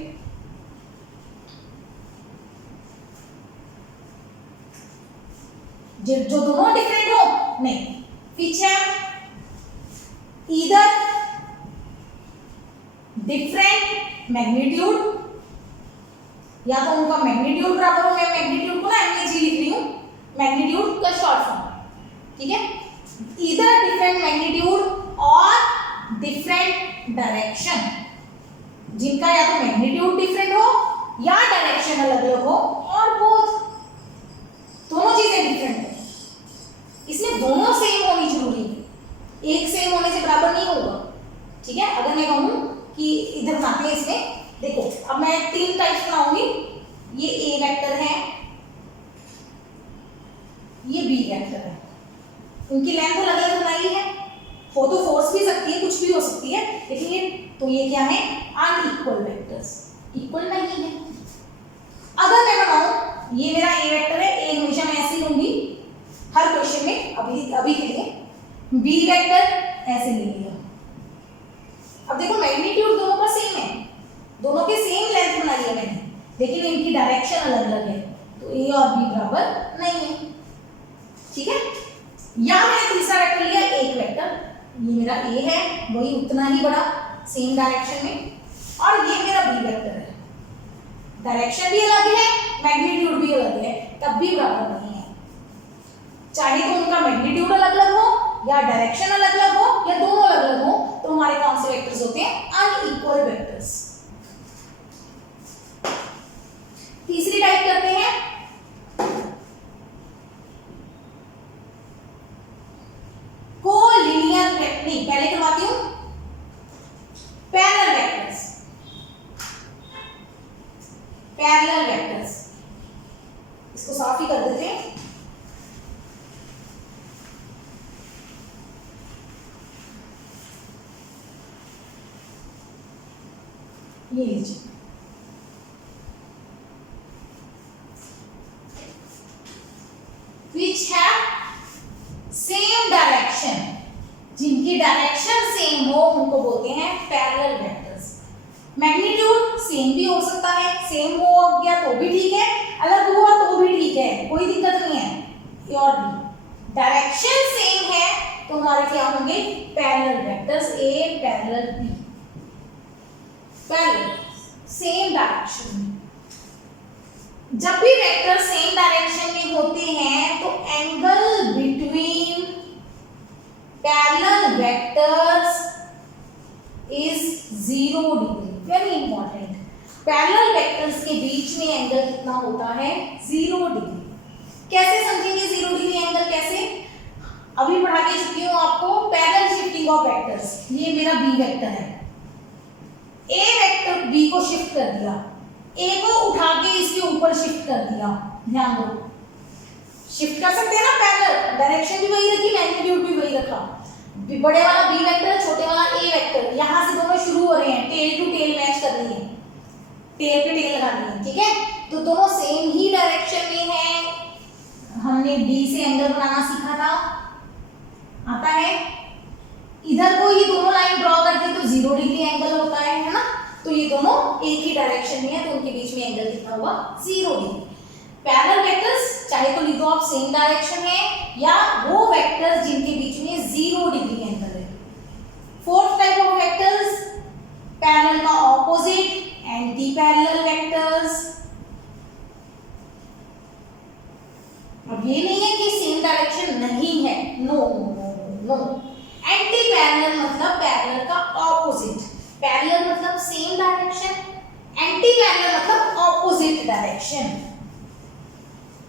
जो दोनों डिफरेंट हो, नहीं, which have either different magnitude, या तो उनका मैग्नीट्यूड बराबर हो, मैं मैग्नीट्यूड को ना एमएजी लिख रही हूँ, मैग्नीट्यूड का शॉर्ट फॉर्म, ठीक है, either different magnitude or different जिनका या तो मैग्नीट्यूड डिफरेंट हो या डायरेक्शन अलग अलग हो और बोथ दोनों चीजें डिफरेंट है। इसमें दोनों सेम होनी जरूरी है, एक सेम होने से बराबर नहीं होगा। ठीक है, अगर मैं कहूँ कि इधर बनाते हैं, इसमें देखो अब मैं 3 टाइप्स बनाऊंगी, ये ए वेक्टर है, ये बी वेक्टर है, उनकी लेंथ अलग अलग बनाई है, हो तो फोर्स भी सकती है, कुछ भी हो सकती है, लेकिन ये क्या है, अनइक्वल वेक्टर्स, इक्वल नहीं है। अगर मैं बनाऊं, ये मेरा ए वेक्टर है, ए हमेशा मैं ऐसे ही लूंगी हर क्वेश्चन में, अभी के लिए बी वेक्टर ऐसे ले लिया। अब देखो मैग्नीट्यूड दोनों का सेम है, दोनों के सेम लेंथ बनाई है मैंने, लेकिन इनकी डायरेक्शन अलग अलग है, तो ए और बी बराबर नहीं है। ठीक है, या मैंने तीसरा वेक्टर लिया एक वेक्टर, ये मेरा ए है, वही उतना ही बड़ा सेम डायरेक्शन में, और ये मेरा बी वेक्टर है, डायरेक्शन भी अलग है, मैग्नीट्यूड भी अलग है, तब भी बराबर नहीं है। चाहे तो उनका मैग्नीट्यूड अलग अलग हो या डायरेक्शन अलग अलग हो या दोनों अलग अलग हो, तो हमारे कौन से वेक्टर्स होते हैं, अनइक्वल वेक्टर्स। तीसरी टाइप करते हैं कोलिनियर वेक्टर, नहीं पहले करवाती हूं पैरेलल वेक्टर्स। पैरेलल वेक्टर्स, इसको साफ ही कर देते हैं। ये लीजिए, which have same direction, जिनकी डायरेक्शन सेम हो उनको बोलते हैं पैरेलल वेक्टर्स। मैग्नीट्यूड सेम भी हो सकता है, सेम हो गया तो भी ठीक है, अलग हुआ तो भी ठीक है, कोई दिक्कत नहीं है। और भी डायरेक्शन सेम है तो हमारे क्या होंगे, parallel vectors, a parallel b, parallel same direction में। जब भी वेक्टर सेम डायरेक्शन में होते हैं तो angle between parallel vectors is 0 degree. Very important, parallel vectors के बीच में एंगल कितना होता है, 0 डिग्री। कैसे समझेंगे 0 डिग्री एंगल, कैसे, अभी पढ़ा के चुकी हूं आपको पैरेलल शिफ्टिंग ऑफ वेक्टर्स। ये मेरा बी वेक्टर है, ए वेक्टर बी को शिफ्ट कर दिया, ए को उठा के इसके ऊपर शिफ्ट कर दिया, ध्यान दो, शिफ्ट कर सकते हैं ना पैरेलल, डायरेक्शन भी वही रखी, मैग्नीट्यूड भी वही रखा। बड़े वाला बी वेक्टर, छोटे वाला ए वेक्टर, यहां से दोनों शुरू हो रहे हैं, टेल टू टेल मैच कर रही है, टेल पे टेल लगानी है। ठीक है, तो दोनों सेम ही डायरेक्शन में है। हमने डी से एंगल बनाना सीखा था, आता है। इधर को ये दोनों लाइन ड्रॉ करते तो 0 डिग्री एंगल होता है ना, तो ये दोनों एक ही डायरेक्शन में है तो उनके बीच में एंगल कितना हुआ, 0 डिग्री। पैरेलल वेक्टर्स चाहे तो लिख दो आप सेम डायरेक्शन है, या वो वेक्टर्स जिनके बीच में 0 डिग्री एंगल है। Fourth type of vectors, parallel का ऑपोजिट, एंटी पैरेलल वेक्टर्स। अब ये नहीं है कि सेम डायरेक्शन नहीं है, नो नो, एंटी पैरेलल मतलब पैरेलल का ऑपोजिट, पैरेलल मतलब सेम डायरेक्शन, एंटी पैरेलल मतलब ऑपोजिट डायरेक्शन।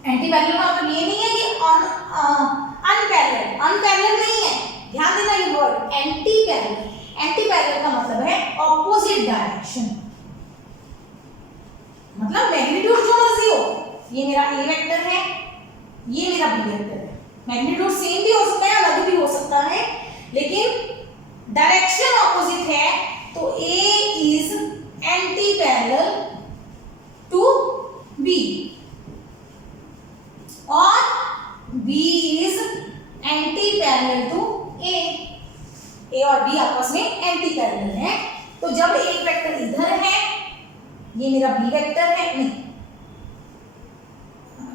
एंटी पैरेलल का मतलब ये नहीं है कि अनपैरेलल, अनपैरेलल नहीं है, ध्यान देना ये word anti parallel. Anti parallel का मतलब है ऑपोजिट डायरेक्शन, मतलब मैग्नीट्यूड जो मर्जी हो, ये मेरा ए वेक्टर है, ये मेरा बी वेक्टर है, मैग्नीट्यूड सेम भी हो सकता है, अलग भी हो सकता है, लेकिन डायरेक्शन ऑपोजिट है, तो A is anti parallel to B और B is anti parallel to A। A और B आपस में एंटी पैरेलल है, तो जब एक वेक्टर इधर है, ये मेरा B वेक्टर है, नहीं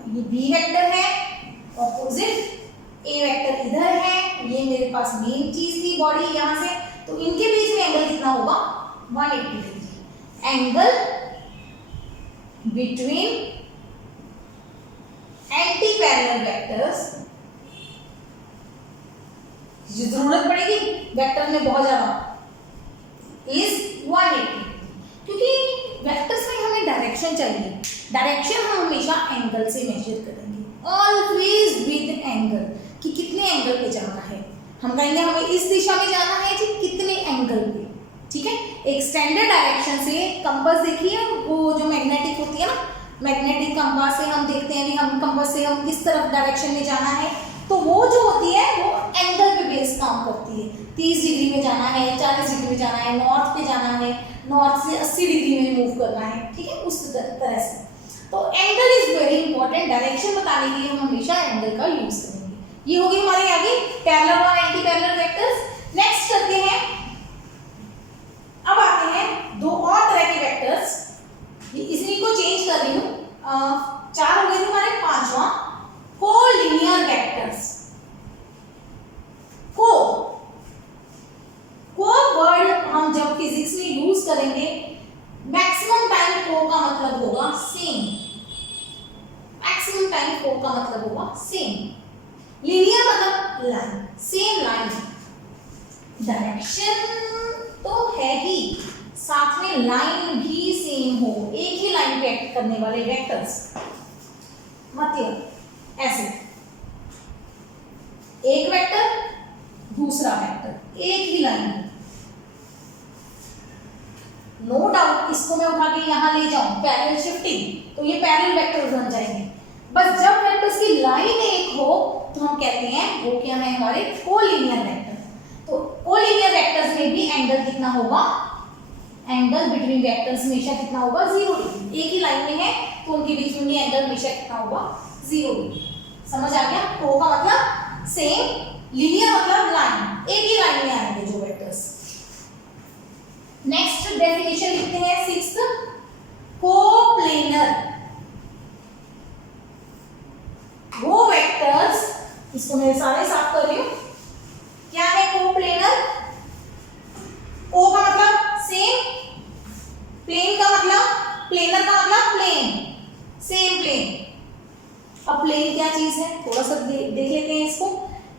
ये B वेक्टर है, ऑपोजिट A वेक्टर इधर है, ये मेरे पास मेन चीज थी बॉडी यहां से, तो इनके बीच में एंगल कितना होगा, 180 degree. Angle between anti parallel vectors, जरूरत पड़ेगी वेक्टर में बहुत ज्यादा, इज 180 डिग्री, क्योंकि डायरेक्शन चाहिए, डायरेक्शन हम हमेशा एंगल से मेजर करेंगे, ऑलवेज विद एंगल, कि कितने एंगल पे जाना है। हम कहेंगे हमें इस दिशा में जाना है जी, कितने एंगल पे, ठीक है। एक स्टैंडर्ड डायरेक्शन से कंपास देखिए, वो जो मैग्नेटिक होती है ना, मैग्नेटिक कंपास से हम देखते हैं भी हम कंपास से हम किस तरफ डायरेक्शन में जाना है, तो वो जो होती है वो एंगल पे बेस काम करती है। 30 डिग्री में जाना है, 40 डिग्री में जाना है, नॉर्थ पे जाना है, नॉर्थ से 80 डिग्री में मूव करना है, ठीक है, उस तरह से। तो angle is very important, direction बताने के लिए हम हमेशा एंगल का यूज करेंगे। ये हो गई हमारे आगे पैरेलल और एंटी पैरेलल वेक्टर्स। नेक्स्ट करते हैं, अब आते हैं दो और तरह के वेक्टर्स, इसी को चेंज कर रही हूँ, 4 हो गए थे हमारे, 5वां कोलिनियर वेक्टर्स। को वर्ड हम जब फिजिक्स में यूज करेंगे, मैक्सिमम टाइम को का मतलब होगा सेम, मैक्सिमम टाइम को का मतलब होगा सेम, लीनियर मतलब लाइन, सेम लाइन, डायरेक्शन तो है ही, साथ में लाइन भी सेम हो, एक ही लाइन पे एक्ट करने वाले वेक्टर्स, मतलब ऐसे एक वेक्टर दूसरा वेक्टर एक ही लाइन में, नो डाउट इसको मैं उठा के यहां ले जाऊं पैरेलल शिफ्टिंग तो ये पैरेलल वेक्टर्स बन जाएंगे, बस जब वेक्टर्स की लाइन एक हो तो हम कहते हैं वो क्या है हमारे कोलिनियर वेक्टर। तो कोलिनियर वेक्टर्स में भी एंगल कितना होगा, एंगल बिटवीन वेक्टर्स हमेशा कितना होगा, 0 डिग्री, एक ही लाइन में है तो उनके बीच में भी एंगल हमेशा कितना होगा, 0 डिग्री। समझ आ गया, को का मतलब सेम, लीनियर मतलब लाइन, एक ही लाइन में आएंगे जो वेक्टर्स। नेक्स्ट डेफिनेशन लिखते हैं 6th, कोप्लेनर, वो वेक्टर्स, इसको मैं सारे साफ कर रही हूं, क्या है कोप्लेनर, को का मतलब सेम, प्लेन का मतलब, प्लेनर का मतलब प्लेन, सेम प्लेन। अब प्लेन क्या चीज है, थोड़ा सा देख लेते हैं इसको।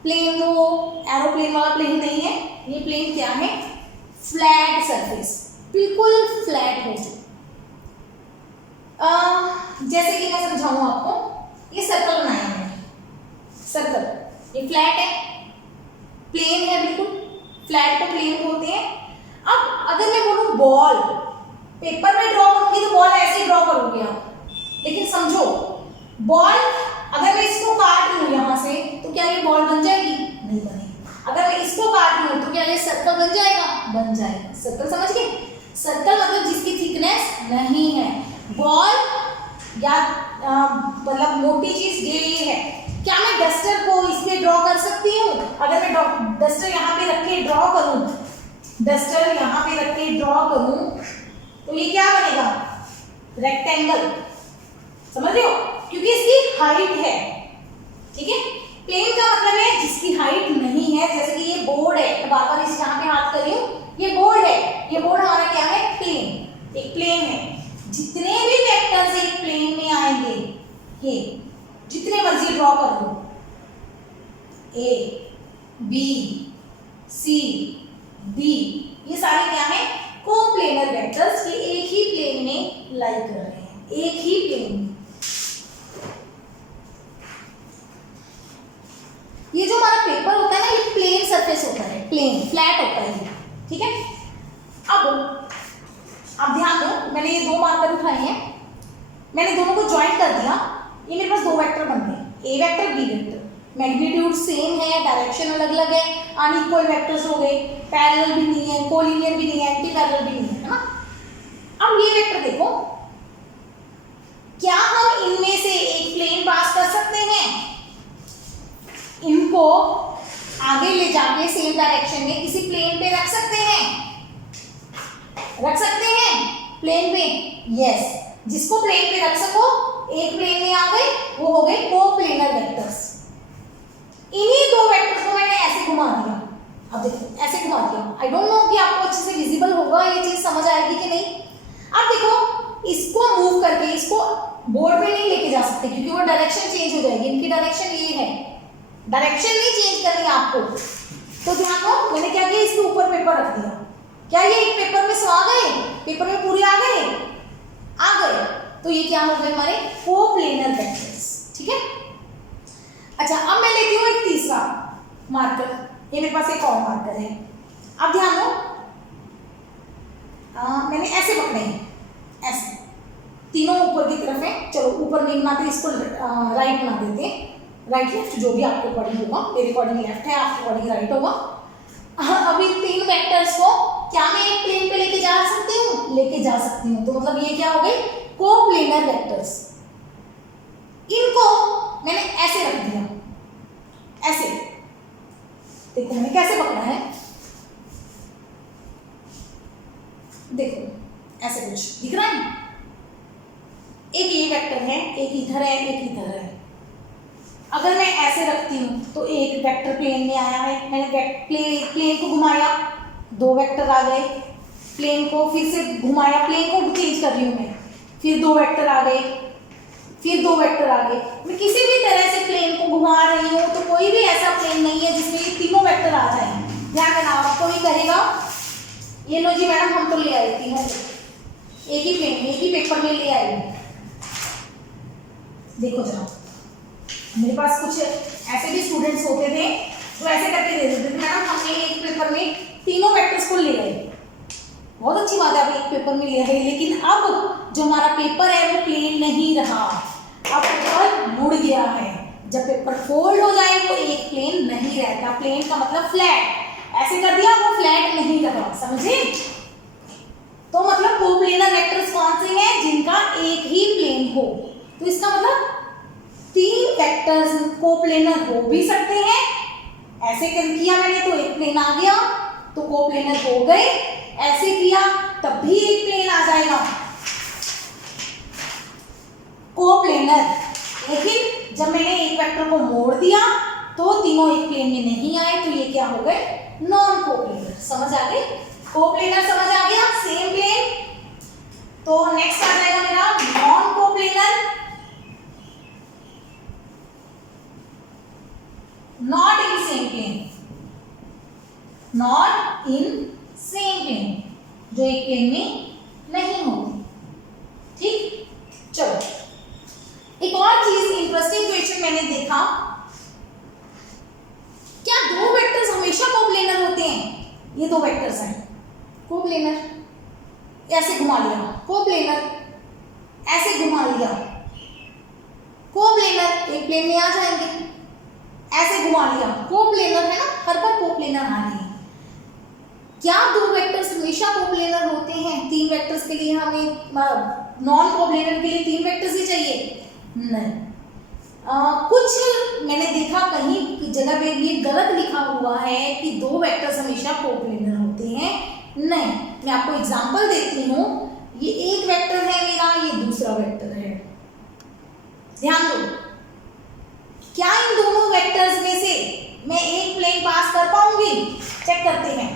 प्लेन वो एरोप्लेन वाला प्लेन नहीं है, ये प्लेन क्या है, फ्लैट सरफेस, बिल्कुल फ्लैट हो। जैसे कि मैं समझाऊं आपको, ये सर्कल बनाया है, सर्कल, ये फ्लैट है, प्लेन है, बिल्कुल फ्लैट को प्लेन बोलते हैं। अब अगर मैं बोलूं बॉल, पेपर में ड्रॉ करूंगी तो बॉल ऐसे ड्रॉ करोगे आप, लेकिन समझो बॉल अगर मैं इसको काट लूं यहां से तो क्या ये बॉल बन जाएगी, नहीं बनेगी। अगर मैं इसको काट लूं तो क्या ये सर्कल बन जाएगा, बन जाएगा। सर्कल समझ गए, सर्कल मतलब जिसकी थिकनेस नहीं है, बॉल या मतलब मोटी चीज ये है। क्या मैं डस्टर को इस पे ड्रॉ कर सकती हूँ, अगर मैं डस्टर यहाँ पे रख के ड्रॉ करूं, डस्टर यहाँ पे रख के ड्रॉ करूं तो ये क्या बनेगा, रेक्टेंगल, समझ रहे हो, क्योंकि इसकी हाइट है, ठीक है। प्लेन का मतलब है जिसकी हाइट नहीं है, जैसे कि ये बोर्ड है, तो बार-बार इस यहाँ पे हाथ कर रही हूँ, ये बोर्ड है, ये बोर्ड हमारा क्या है, प्लेन, एक प्लेन है। जितने भी वेक्टर्स एक प्लेन में आएंगे, ये जितने मर्जी ड्रॉ कर लो, ए बी सी डी, ये सारे क्या है, कोप्लेनर वेक्टर्स, ये एक ही प्लेन में लाई कर रहे हैं, एक ही प्लेन में। ये जो हमारा पेपर होता है ना, ये प्लेन सरफेस होता है, प्लेन फ्लैट होता है, ठीक है। अब आप ध्यान दो, मैंने ये 2 मार्कर उठाए हैं, मैंने दोनों को ज्वाइन कर दिया, ये मेरे पास 2 वेक्टर बन गए, a vector b vector, magnitude same है, डायरेक्शन अलग अलग है, अनइक्वल वेक्टर्स हो गए, पैरेलल भी नहीं है, कोलिनियर भी नहीं है, एंटी पैरेलल भी नहीं है ना। अब ये वेक्टर देखो, क्या हम इनमें से एक प्लेन पास कर सकते हैं, इनको आगे ले जाके सेम डायरेक्शन में किसी प्लेन पे रख सकते हैं, रख सकते हैं प्लेन पे, यस। जिसको प्लेन पे रख सको, एक प्लेन में आ गए, वो हो गए कोप्लेनर वेक्टर्स। इन्हीं 2 वेक्टर्स को मैंने ऐसे घुमा दिया, अब देखो ऐसे घुमा दिया, आई डोंट नो कि आपको अच्छे से विजिबल होगा, ये चीज समझ आएगी कि नहीं। अब देखो इसको मूव करके इसको बोर्ड पे नहीं लेके जा सकते क्योंकि वो डायरेक्शन चेंज हो जाएगी, इनकी डायरेक्शन ये है, डायरेक्शन नहीं चेंज करनी है आपको। तो ध्यान दो, मैंने क्या किया, इसके ऊपर पेपर रख दिया, क्या ये एक पेपर में सो आ गए, पेपर में पूरे आ गए, आ गए, तो ये क्या हो गए हमारे कोप्लेनर वेक्टर्स। ठीक है, अच्छा अब मैं लेती हूँ एक तीसरा मार्कर, ये मेरे पास एक और मार्कर है। अब ध्यान दो, मैंने ऐसे पकड़े हैं, ऐसे तीनों ऊपर की तरफ है। चलो ऊपर नहीं बनाते, इसको राइट बना देते हैं, राइट लेफ्ट जो भी आपके अकॉर्डिंग होगा, मेरे अकॉर्डिंग लेफ्ट है, आपके अकॉर्डिंग राइट होगा। अब इन तीन वेक्टर्स को क्या मैं एक प्लेन पे लेके जा सकती हूँ? लेके जा सकती हूँ। तो मतलब ये क्या हो गए? Coplanar vectors. इनको मैंने ऐसे रख दिया, ऐसे देखो मैंने कैसे पकड़ा है, देखो ऐसे कुछ दिख रहा है। एक ये वेक्टर है, एक इधर है, एक इधर है। अगर मैं ऐसे रखती हूँ तो एक वेक्टर प्लेन में आया है, मैंने प्लेन को घुमाया, दो वेक्टर आ गए। प्लेन को फिर से घुमाया, प्लेन को चेंज कर रही हूँ मैं, फिर दो वेक्टर आ गए, फिर दो वेक्टर आ गए। मैं किसी भी तरह से प्लेन को घुमा रही हूँ तो कोई भी ऐसा प्लेन नहीं है जिसमें ये तीनों वेक्टर आ जाए। ध्यान देना, आपको भी कहेगा ये लो जी मैडम हम तो ले आए तीनों एक ही प्लेन में, एक ही पेपर में ले आए। देखो जरा, मेरे पास कुछ ऐसे भी स्टूडेंट्स होते थे जो ऐसे करके दे देते थे, मैडम हमने एक पेपर में तीनों वेक्टर्स को ले गए। बहुत अच्छी बात है, आप एक पेपर में ले गए, लेकिन अब जो हमारा पेपर है वो प्लेन नहीं रहा, अब पेपर मुड़ गया है। जब पेपर फोल्ड हो जाए वो एक प्लेन नहीं रहता। प्लेन का मतलब फ्लैट, ऐसे कर दिया वो फ्लैट नहीं रहा, समझे? तो मतलब कोप्लेनर वेक्टर्स कौन से हैं? जिनका एक ही प्लेन हो। तो इसका मतलब तीन वेक्टर्स कोप्लेनर हो भी सकते हैं। ऐसे कर किया मैंने तो एक प्लेन आ गया तो कोप्लेनर हो गए, ऐसे किया तब भी एक प्लेन आ जाएगा कोप्लेनर। लेकिन जब मैंने एक वेक्टर को मोड़ दिया तो तीनों एक प्लेन में नहीं आए, तो ये क्या हो गए? Non coplanar. समझ आ गई? कोप्लेनर समझ आ गया, सेम प्लेन। तो नेक्स्ट आ जाएगा मेरा non coplanar. Not in same plane, not in same plane, जो एक प्लेन में नहीं होती। ठीक, चलो एक और चीज इंटरेस्टिंग क्वेश्चन मैंने देखा, क्या दो वेक्टर्स हमेशा कोप्लेनर होते हैं? ये दो वेक्टर्स हैं कोप्लेनर, ऐसे घुमा लिया कोप्लेनर, ऐसे घुमा लिया कोप्लेनर, एक प्लेन में आ जाएंगे। ऐसे घुमा लिया कोप्लेनर, है ना, हर बार कोप्लेनर आ रही है। क्या दो वेक्टर्स हमेशा कोप्लेनर होते हैं? तीन वेक्टर्स के लिए हमें, नॉन कोप्लेनर के लिए तीन वेक्टर्स ही चाहिए? नहीं। कुछ मैंने देखा कहीं जगह पे ये गलत लिखा हुआ है कि दो वेक्टर्स हमेशा कोप्लेनर होते हैं। नहीं, मैं आपको एग्जांपल देती हूँ। ये एक वेक्टर है मेरा, ये दूसरा वेक्टर है। ध्यान दो, क्या इन दोनों वेक्टर्स में से मैं एक प्लेन पास कर पाऊंगी? चेक करते हैं।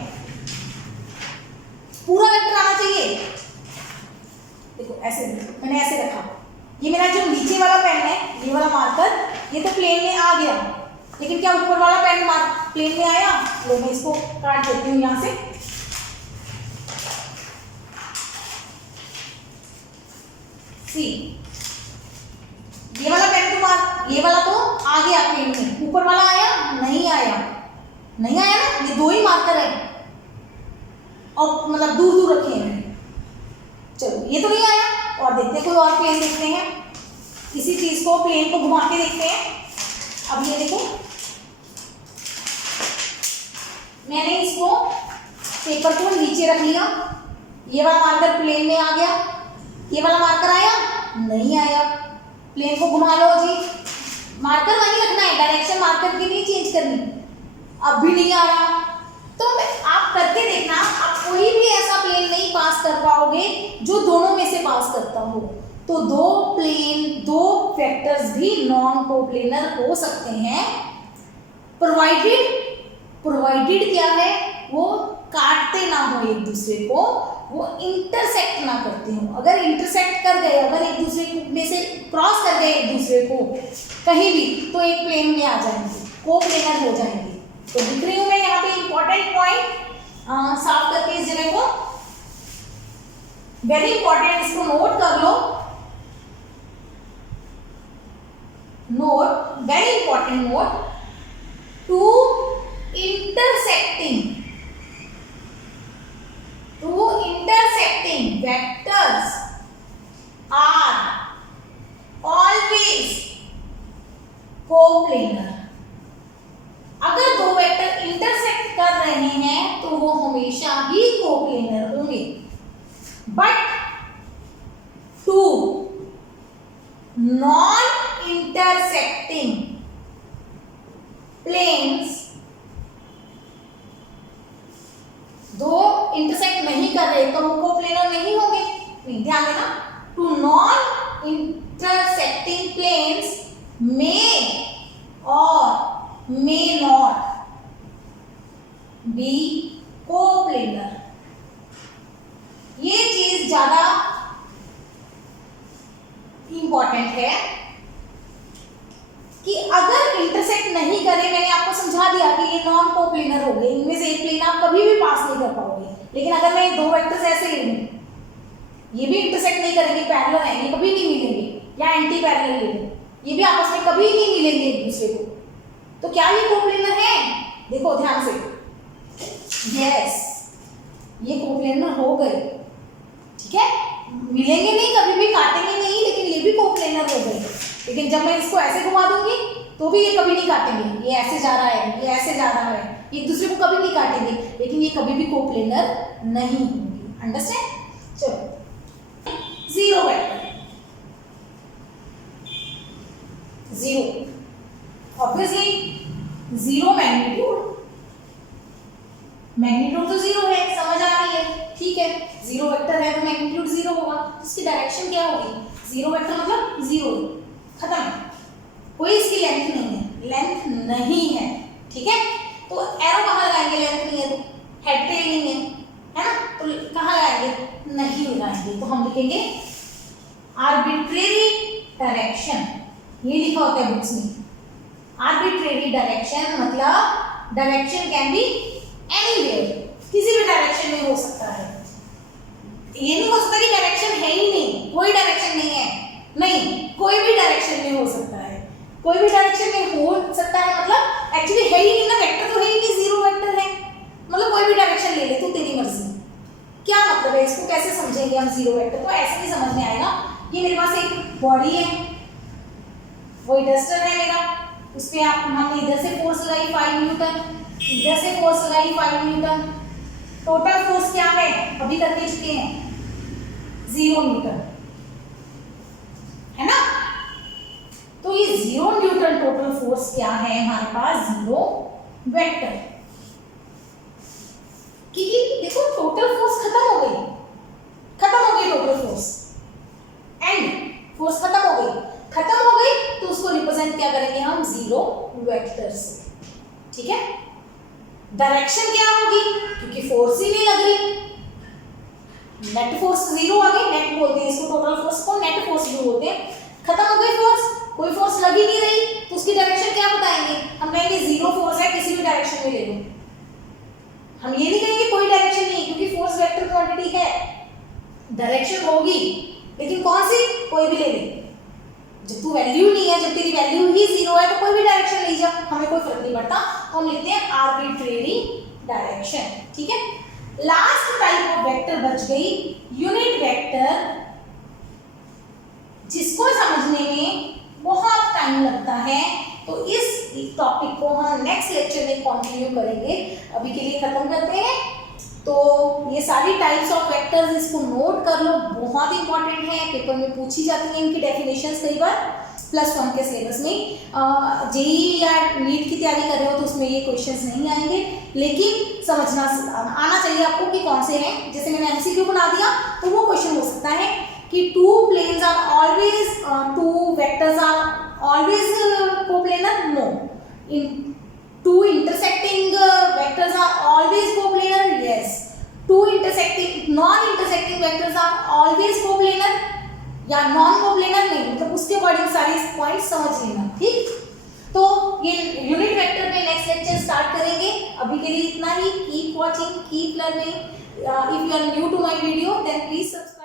पूरा वेक्टर आना चाहिए। देखो ऐसे मैंने ऐसे रखा, ये मेरा जो नीचे वाला पेन है, ये वाला मार्कर, ये तो प्लेन में आ गया, लेकिन क्या ऊपर वाला पेन प्लेन में आया? लो मैं इसको काट देती हूँ यहां से। सी, ये वाला पेन तो ये वाला तो आ गया प्लेन में, ऊपर वाला आया? नहीं आया, नहीं आया ना। ये दो ही मार्कर है और मतलब दूर दूर रखे हैं। चलो ये तो नहीं आया, और देखते हैं कोई और प्लेन देखते हैं। इसी चीज को, प्लेन को घुमा के देखते हैं। अब ये देखो, मैंने इसको पेपर को नीचे रख लिया, ये वाला मार्कर प्लेन में आ गया, ये वाला मार्कर आया? नहीं आया। प्लेन को घुमा लो जी, मार्कर वहीं रखना है, डायरेक्शन मार्कर की नहीं चेंज करनी। अब भी नहीं आ रहा, तो आप करके देखना, आप कोई भी ऐसा प्लेन नहीं पास कर पाओगे जो दोनों में से पास करता हो। तो दो वेक्टर्स भी नॉन कोप्लेनर हो सकते हैं, प्रोवाइडेड क्या है? वो काटते ना हो एक दूसरे को, वो इंटरसेक्ट ना करते हो। अगर इंटरसेक्ट कर गए, अगर एक दूसरे में से क्रॉस कर गए एक दूसरे को कहीं भी, तो एक प्लेन में आ जाएंगे, कोप्लेनर हो जाएंगे। तो दिख रही हूँ मैं यहाँ पे इंपॉर्टेंट पॉइंट साफ करके इस जगह को, वेरी इंपॉर्टेंट, इसको नोट कर लो। note, very important note, two intersecting vectors are always coplanar. अगर दो वेक्टर इंटरसेक्ट कर रहे हैं तो वो हमेशा ही कोप्लेनर होंगे, but two non intersecting planes, दो इंटरसेक्ट नहीं कर रहे तो वो कोप्लेनर नहीं होंगे। नहीं, ध्यान देना, टू नॉन इंटरसेक्टिंग प्लेन्स मे और may not be coplanar। ये चीज ज्यादा इंपॉर्टेंट है कि अगर इंटरसेक्ट नहीं करे, मैंने आपको समझा दिया कि ये नॉन कोप्लेनर हो गए, इनमें से एक प्लेन आप कभी भी पास नहीं कर पाओगे। लेकिन अगर मैं दो वेक्टर्स ऐसे ले लूं, ये भी इंटरसेक्ट नहीं करेंगे, पैरेलल है, ये कभी नहीं मिलेंगे, या एंटी पैरेलल ले लूं, ये भी आपस में कभी नहीं मिलेंगे एक दूसरे को, तो क्या ये कोप्लेनर है? देखो ध्यान से, यस, ये कोप्लेनर हो गए, ठीक है, मिलेंगे नहीं, कभी भी काटेंगे नहीं, लेकिन ये भी कोप्लेनर हो गए। लेकिन जब मैं इसको ऐसे घुमा दूंगी तो भी ये कभी नहीं काटेंगे, ये ऐसे जा रहा है, ये ऐसे जा रहा है, एक दूसरे को कभी नहीं काटेंगे, लेकिन ये कभी भी कोप्लेनर नहीं होंगे। अंडरस्टैंड? चलो, zero vector, zero, obviously zero magnitude तो जीरो है, समझ आ रही है, ठीक है, जीरो वेक्टर है तो मैग्नीट्यूड जीरो होगा, इसकी डायरेक्शन क्या होगी? जीरो वेक्टर मतलब जीरो, खत्म, कोई इसकी लेंथ नहीं है, लेंथ नहीं है, ठीक है, तो एरो कहाँ लगाएंगे? लेंथ नहीं है तो, हेड टेल नहीं है ना, तो कहाँ लगाएंगे? नहीं लगाएंगे, तो हम लिखेंगे आर्बिट्रेरी डायरेक्शन, ये लिखा होता है बुक्स में। आर्बिट्रेरी डायरेक्शन मतलब डायरेक्शन कैन बी एनीवेयर, किसी भी डायरेक्शन में हो सकता है। ये नहीं हो सकता कि डायरेक्शन है ही नहीं, कोई डायरेक्शन नहीं है, नहीं, कोई भी डायरेक्शन में हो सकता है, कोई भी डायरेक्शन में हो सकता है, मतलब एक्चुअली है ही नहीं ना, वेक्टर तो है ही नहीं, जीरो वेक्टर है, मतलब कोई भी डायरेक्शन ले ले तू, तेरी मर्जी। क्या मतलब है, इसको कैसे समझेंगे हम जीरो वेक्टर? तो ऐसे नहीं समझ में आएगा। ये मेरे पास एक बॉडी है, वही डस्टर है मेरा, उस पर हमने इधर से फोर्स लगाई 5 न्यूटन, इधर से फोर्स लगाई 5 न्यूटन, टोटल फोर्स क्या है? अभी करके चुके हैं, 0 न्यूटन, है ना। तो ये 0 न्यूटन टोटल फोर्स क्या है हमारे पास? Zero vector. क्योंकि देखो टोटल फोर्स खत्म हो गई टोटल फोर्स, एंड फोर्स खत्म हो गई, तो उसको रिप्रेजेंट क्या करेंगे हम? जीरो वेक्टर से, ठीक है। डायरेक्शन क्या होगी? क्योंकि फोर्स ही नहीं लग रही, नेट फोर्स जीरो आ गई, नेट बोलते हैं इसको, टोटल फोर्स को नेट फोर्स भी बोलते हैं। खत्म हो गई फोर्स, कोई फोर्स लग ही नहीं रही, तो उसकी डायरेक्शन क्या बताएंगे? हम कहेंगे जीरो फोर्स है, किसी भी डायरेक्शन में ले लो। हम ये नहीं कहेंगे कोई डायरेक्शन नहीं, क्योंकि फोर्स वेक्टर क्वांटिटी है, डायरेक्शन होगी, लेकिन कौन सी? कोई भी ले ले। जब तू वैल्यू नहीं है, जब तेरी वैल्यू ही जीरो है, तो कोई भी डायरेक्शन ले जा, हमें कोई फर्क नहीं पड़ता, तो हम लिखते हैं आर्बिट्रेरी डायरेक्शन, ठीक है। लास्ट टाइप ऑफ वेक्टर बच गई यूनिट वेक्टर, जिसको समझने में बहुत टाइम लगता है, तो इस टॉपिक को हम नेक्स्ट लेक्चर में कंटिन्यू करेंगे। अभी के लिए खत्म करते हैं। तो ये सारी टाइप्स ऑफ वेक्टर्स, इसको नोट कर लो, बहुत इंपॉर्टेंट है, पेपर में पूछी जाती है इनकी डेफिनेशंस कई बार +1 के सिलेबस में। जेईई या नीट की तैयारी कर रहे हो तो उसमें ये क्वेश्चंस नहीं आएंगे, लेकिन समझना आना चाहिए आपको कि कौन से हैं। जैसे मैंने एमसीक्यू बना दिया, तो वो क्वेश्चन हो सकता है कि two planes are always, two vectors are always coplanar, no, two intersecting vectors are always coplanar, yes, two non-intersecting vectors are always coplanar, या non coplanar नहीं, मतलब उसके अकॉर्डिंग सारे पॉइंट्स समझ लेना, ठीक। तो ये यूनिट वेक्टर में नेक्स्ट लेक्चर स्टार्ट करेंगे। अभी के लिए इतना ही। Keep watching, keep learning. If you are new to my video then please subscribe.